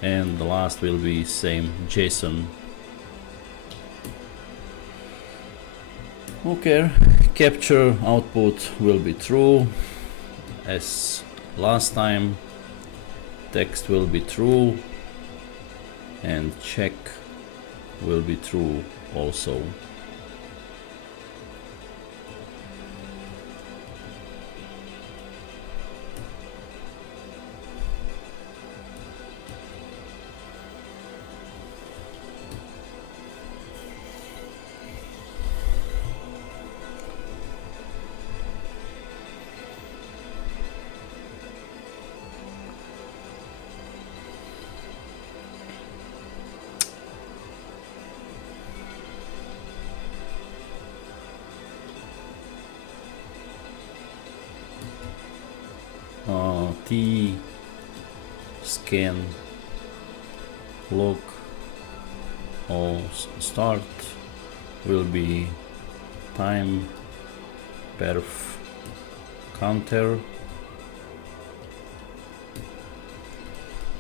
and the last will be same JSON. Okay, capture output will be true as last time, text will be true, and check will be true also. T scan log or start will be time perf counter.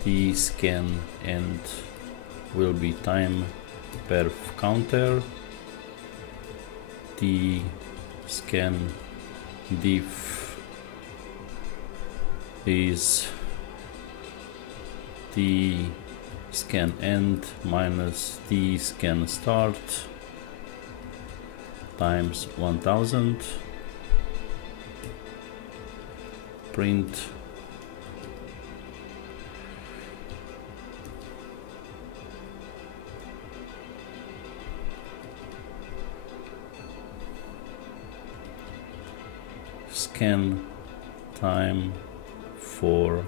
T scan end will be time perf counter. T scan diff is T scan end minus T scan start times 1000. Print scan time for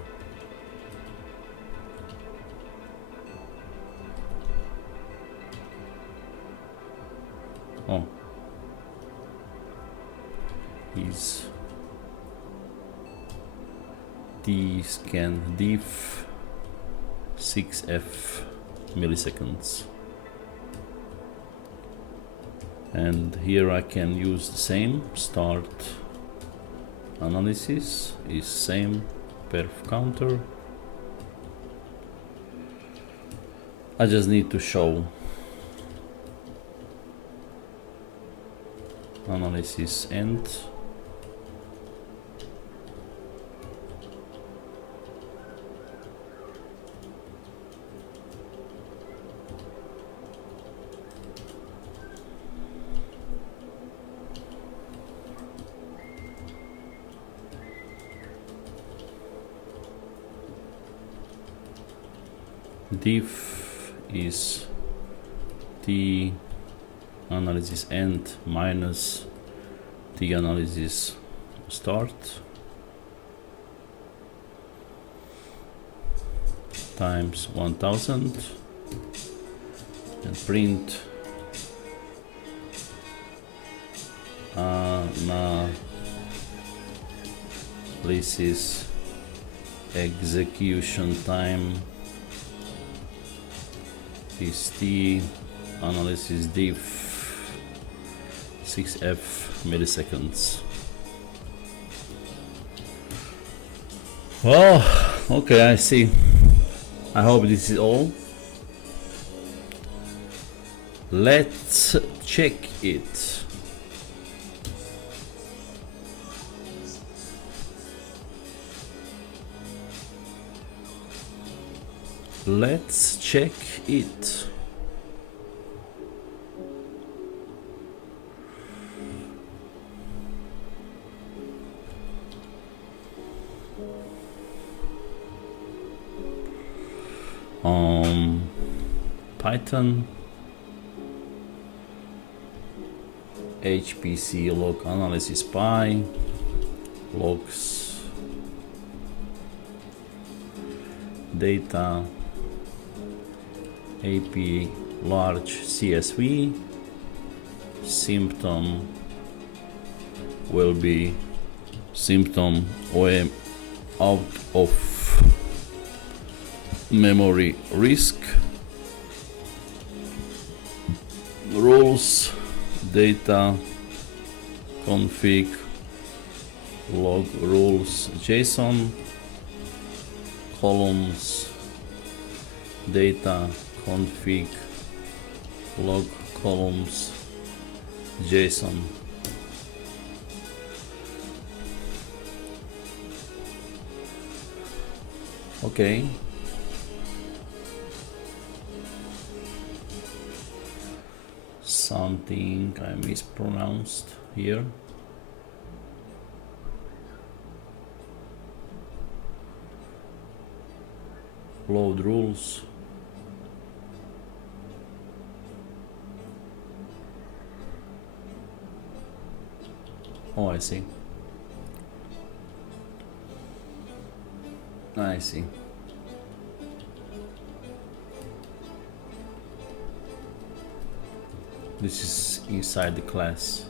is T scan diff 6f milliseconds, and here I can use the same start analysis is same perf counter. I just need to show analysis end. Diff is T analysis end minus T analysis start times 1000, and print analysis execution time is T analysis diff 6f milliseconds. Well, okay, I see. I hope this is all. Let's check it. Let's check it. Python HPC log analysis py logs data AP large CSV. Symptom will be symptom OM out of memory risk. Rules data config log rules JSON columns data, config, log columns, JSON. Okay. Something I mispronounced here. Load rules. Oh, I see. I see. This is inside the class.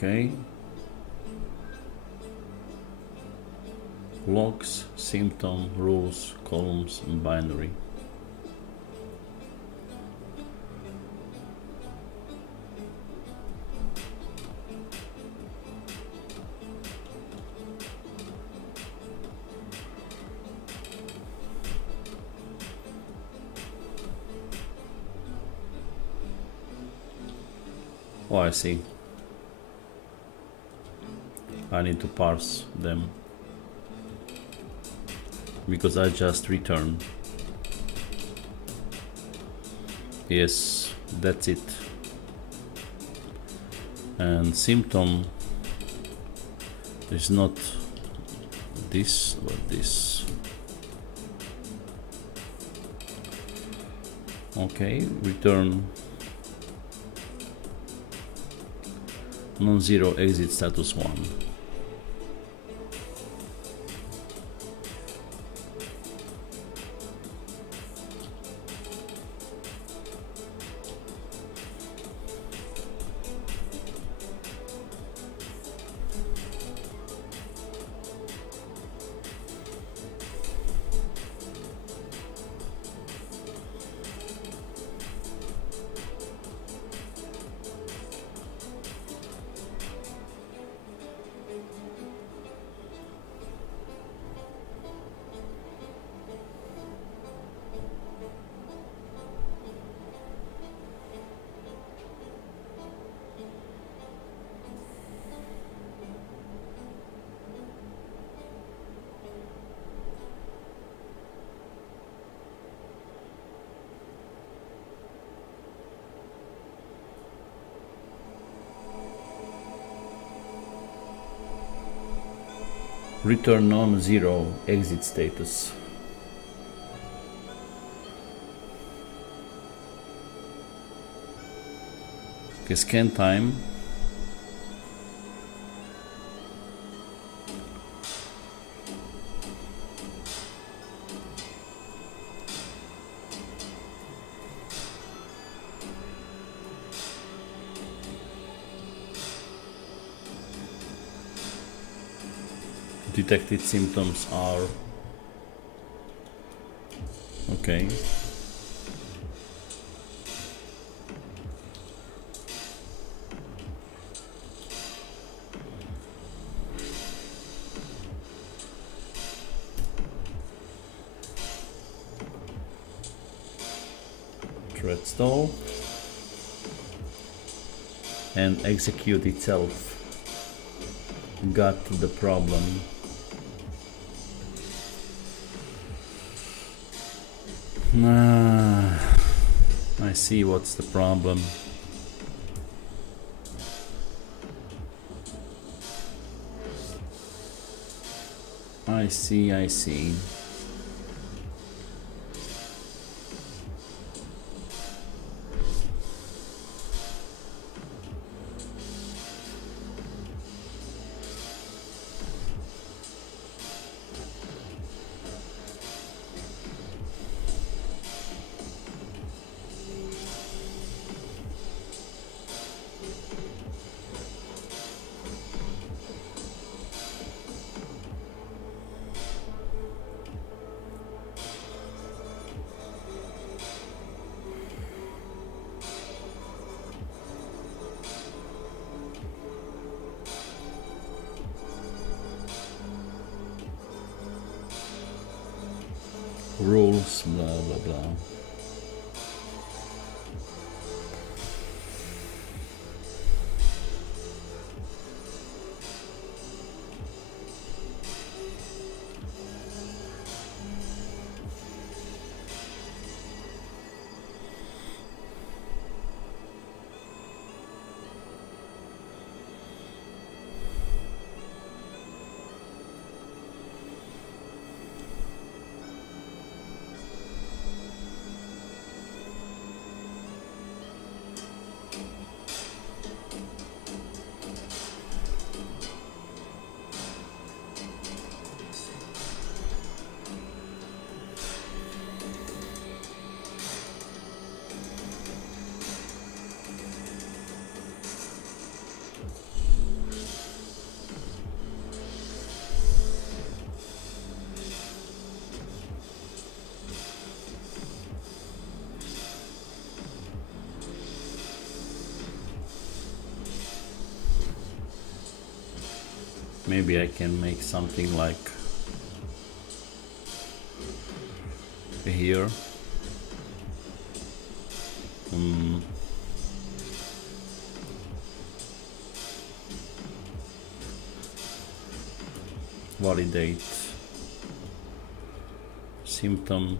Okay. Logs, symptom, rules, columns, and binary. Oh, I see. I need to parse them because I just returned. Yes, that's it. And symptom is not this but this. Okay, return non-zero exit status 1. Return non-zero exit status. Okay, scan time. Detected symptoms are okay. Thread stall and execute itself. Got the problem. I I see what's the problem. I see. Rules, blah blah blah. Maybe I can make something like here. Validate symptom.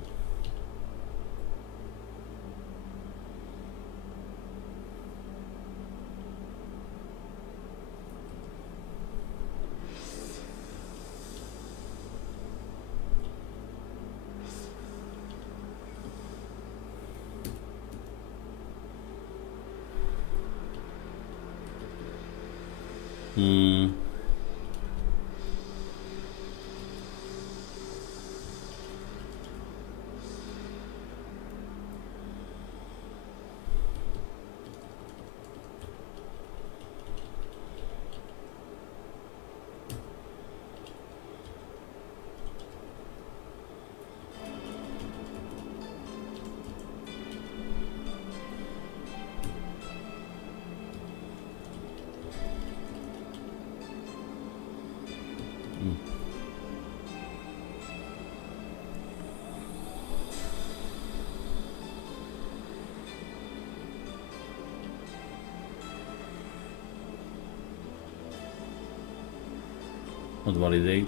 Not validate,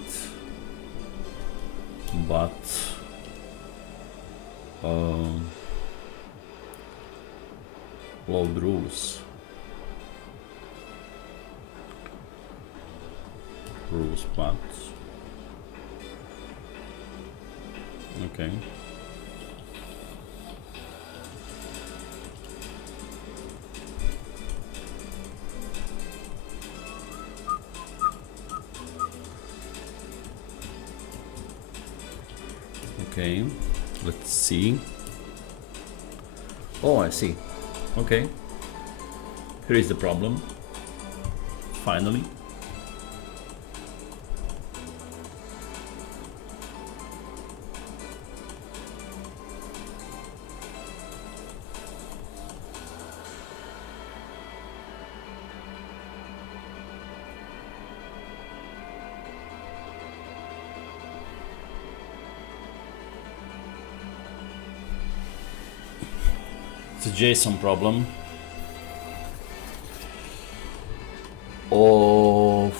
but load rules paths. Okay. Okay, let's see. Oh, I see. Okay. Here is the problem. Finally. It's a JSON problem of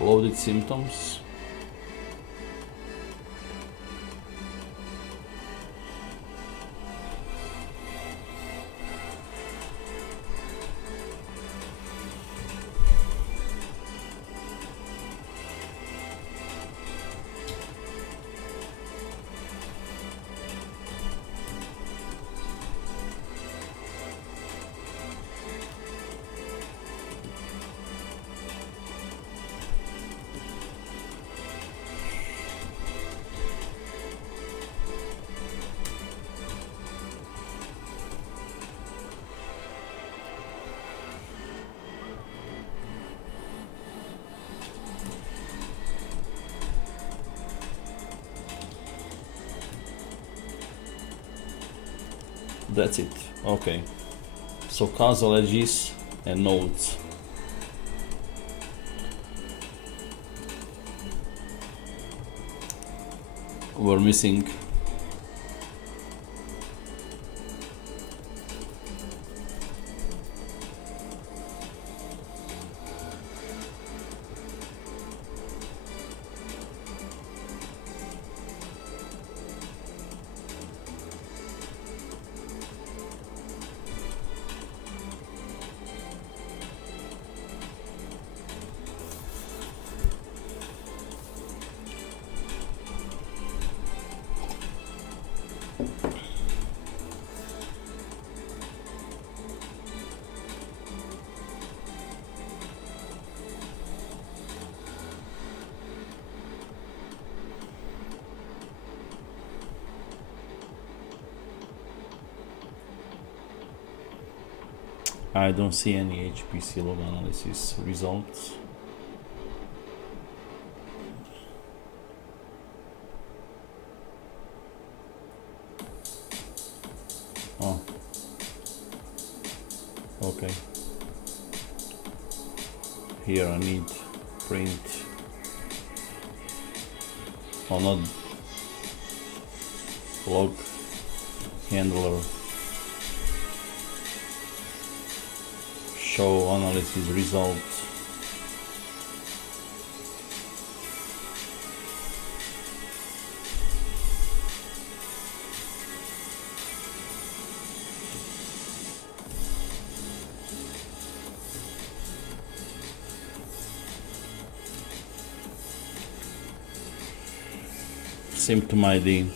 loaded symptoms that's it. Okay. So causal edges and nodes. We're missing. I don't see any HPC log analysis results. Oh, okay. Here I need print. Oh, not log handler. Show analysis results. Symptom ID.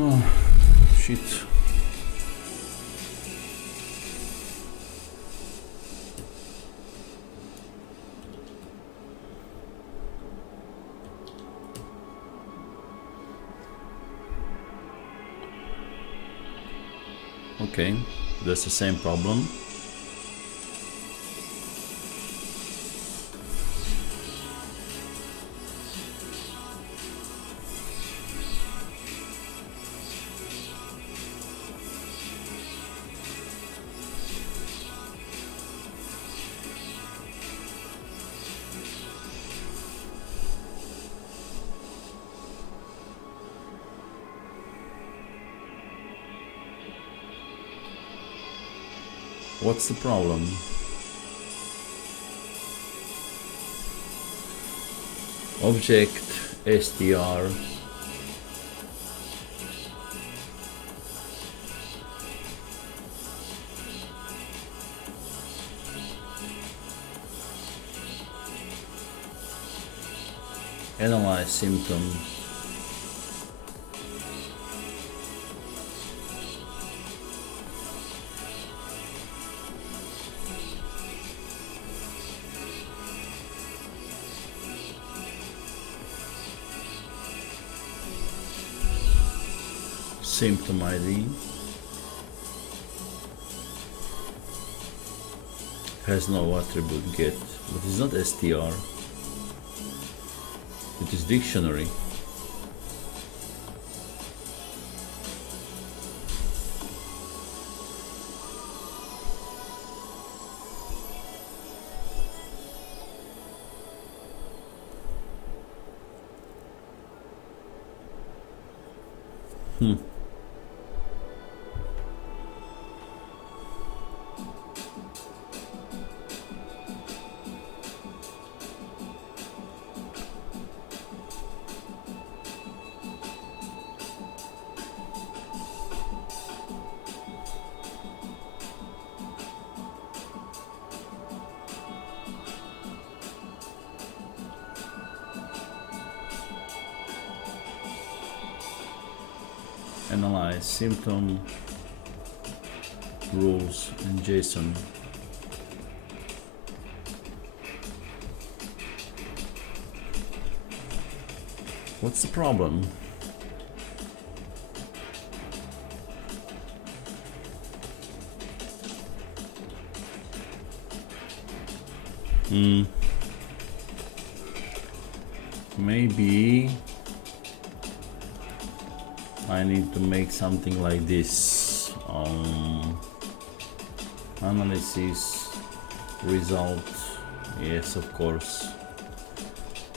Oh, shit. Okay, that's the same problem. What's the problem? Object str analyze symptom. Symptom ID has no attribute get, but it's not str, it is dictionary. analyze symptom rules in JSON. What's the problem? Maybe I need to make something like this. Analysis result, yes, of course.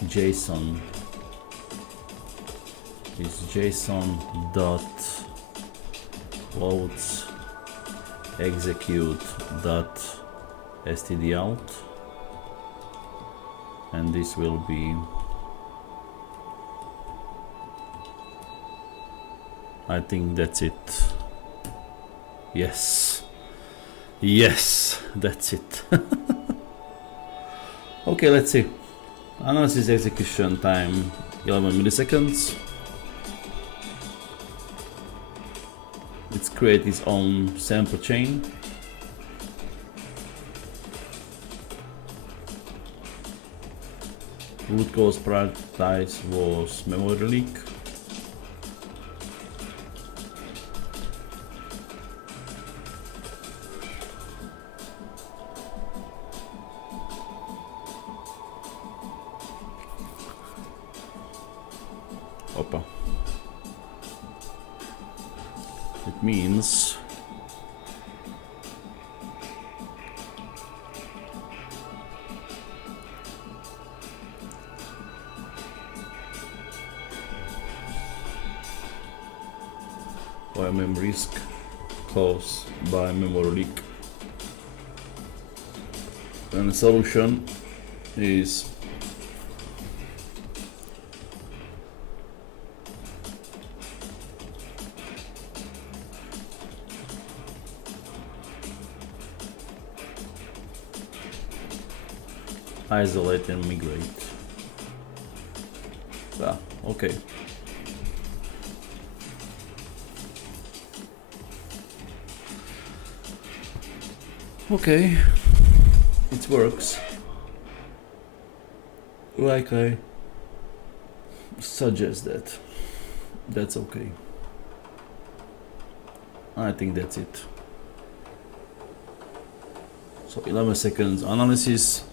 JSON is JSON dot loads execute dot std out, and this will be, I think that's it. Yes, that's it. Okay, let's see. Analysis execution time 11 milliseconds. Let's create its own sample chain. Root cause prioritized was memory leak. Opa. It means OMM risk caused by memory leak, and the solution is isolate and migrate. Ah, okay. Okay, it works like I suggest that. That's okay. I think that's it. So 11 seconds analysis.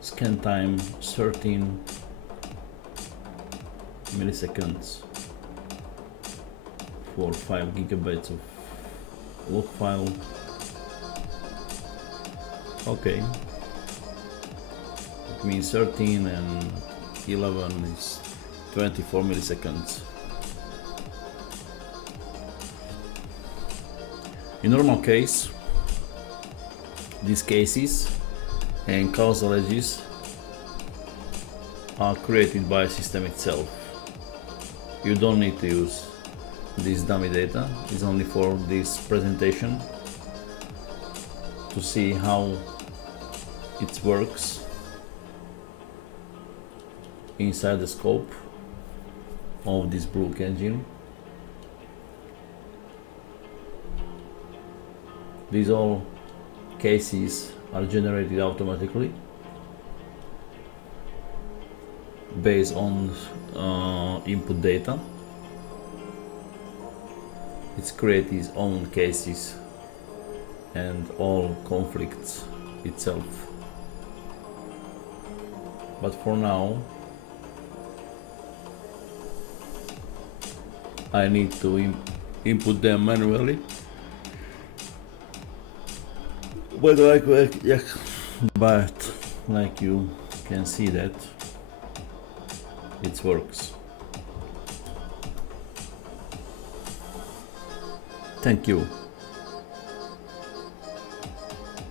Scan time 13 milliseconds for 5 gigabytes of log file. Okay, it means 13 and 11 is 24 milliseconds. In normal case, these cases and causal edges are created by the system itself. You don't need to use this dummy data. It's only for this presentation to see how it works inside the scope of this Bluubuuk engine. These all cases are generated automatically based on input data. It's created its own cases and all conflicts itself. But for now, I need to input them manually. But like you can see that it works. Thank you.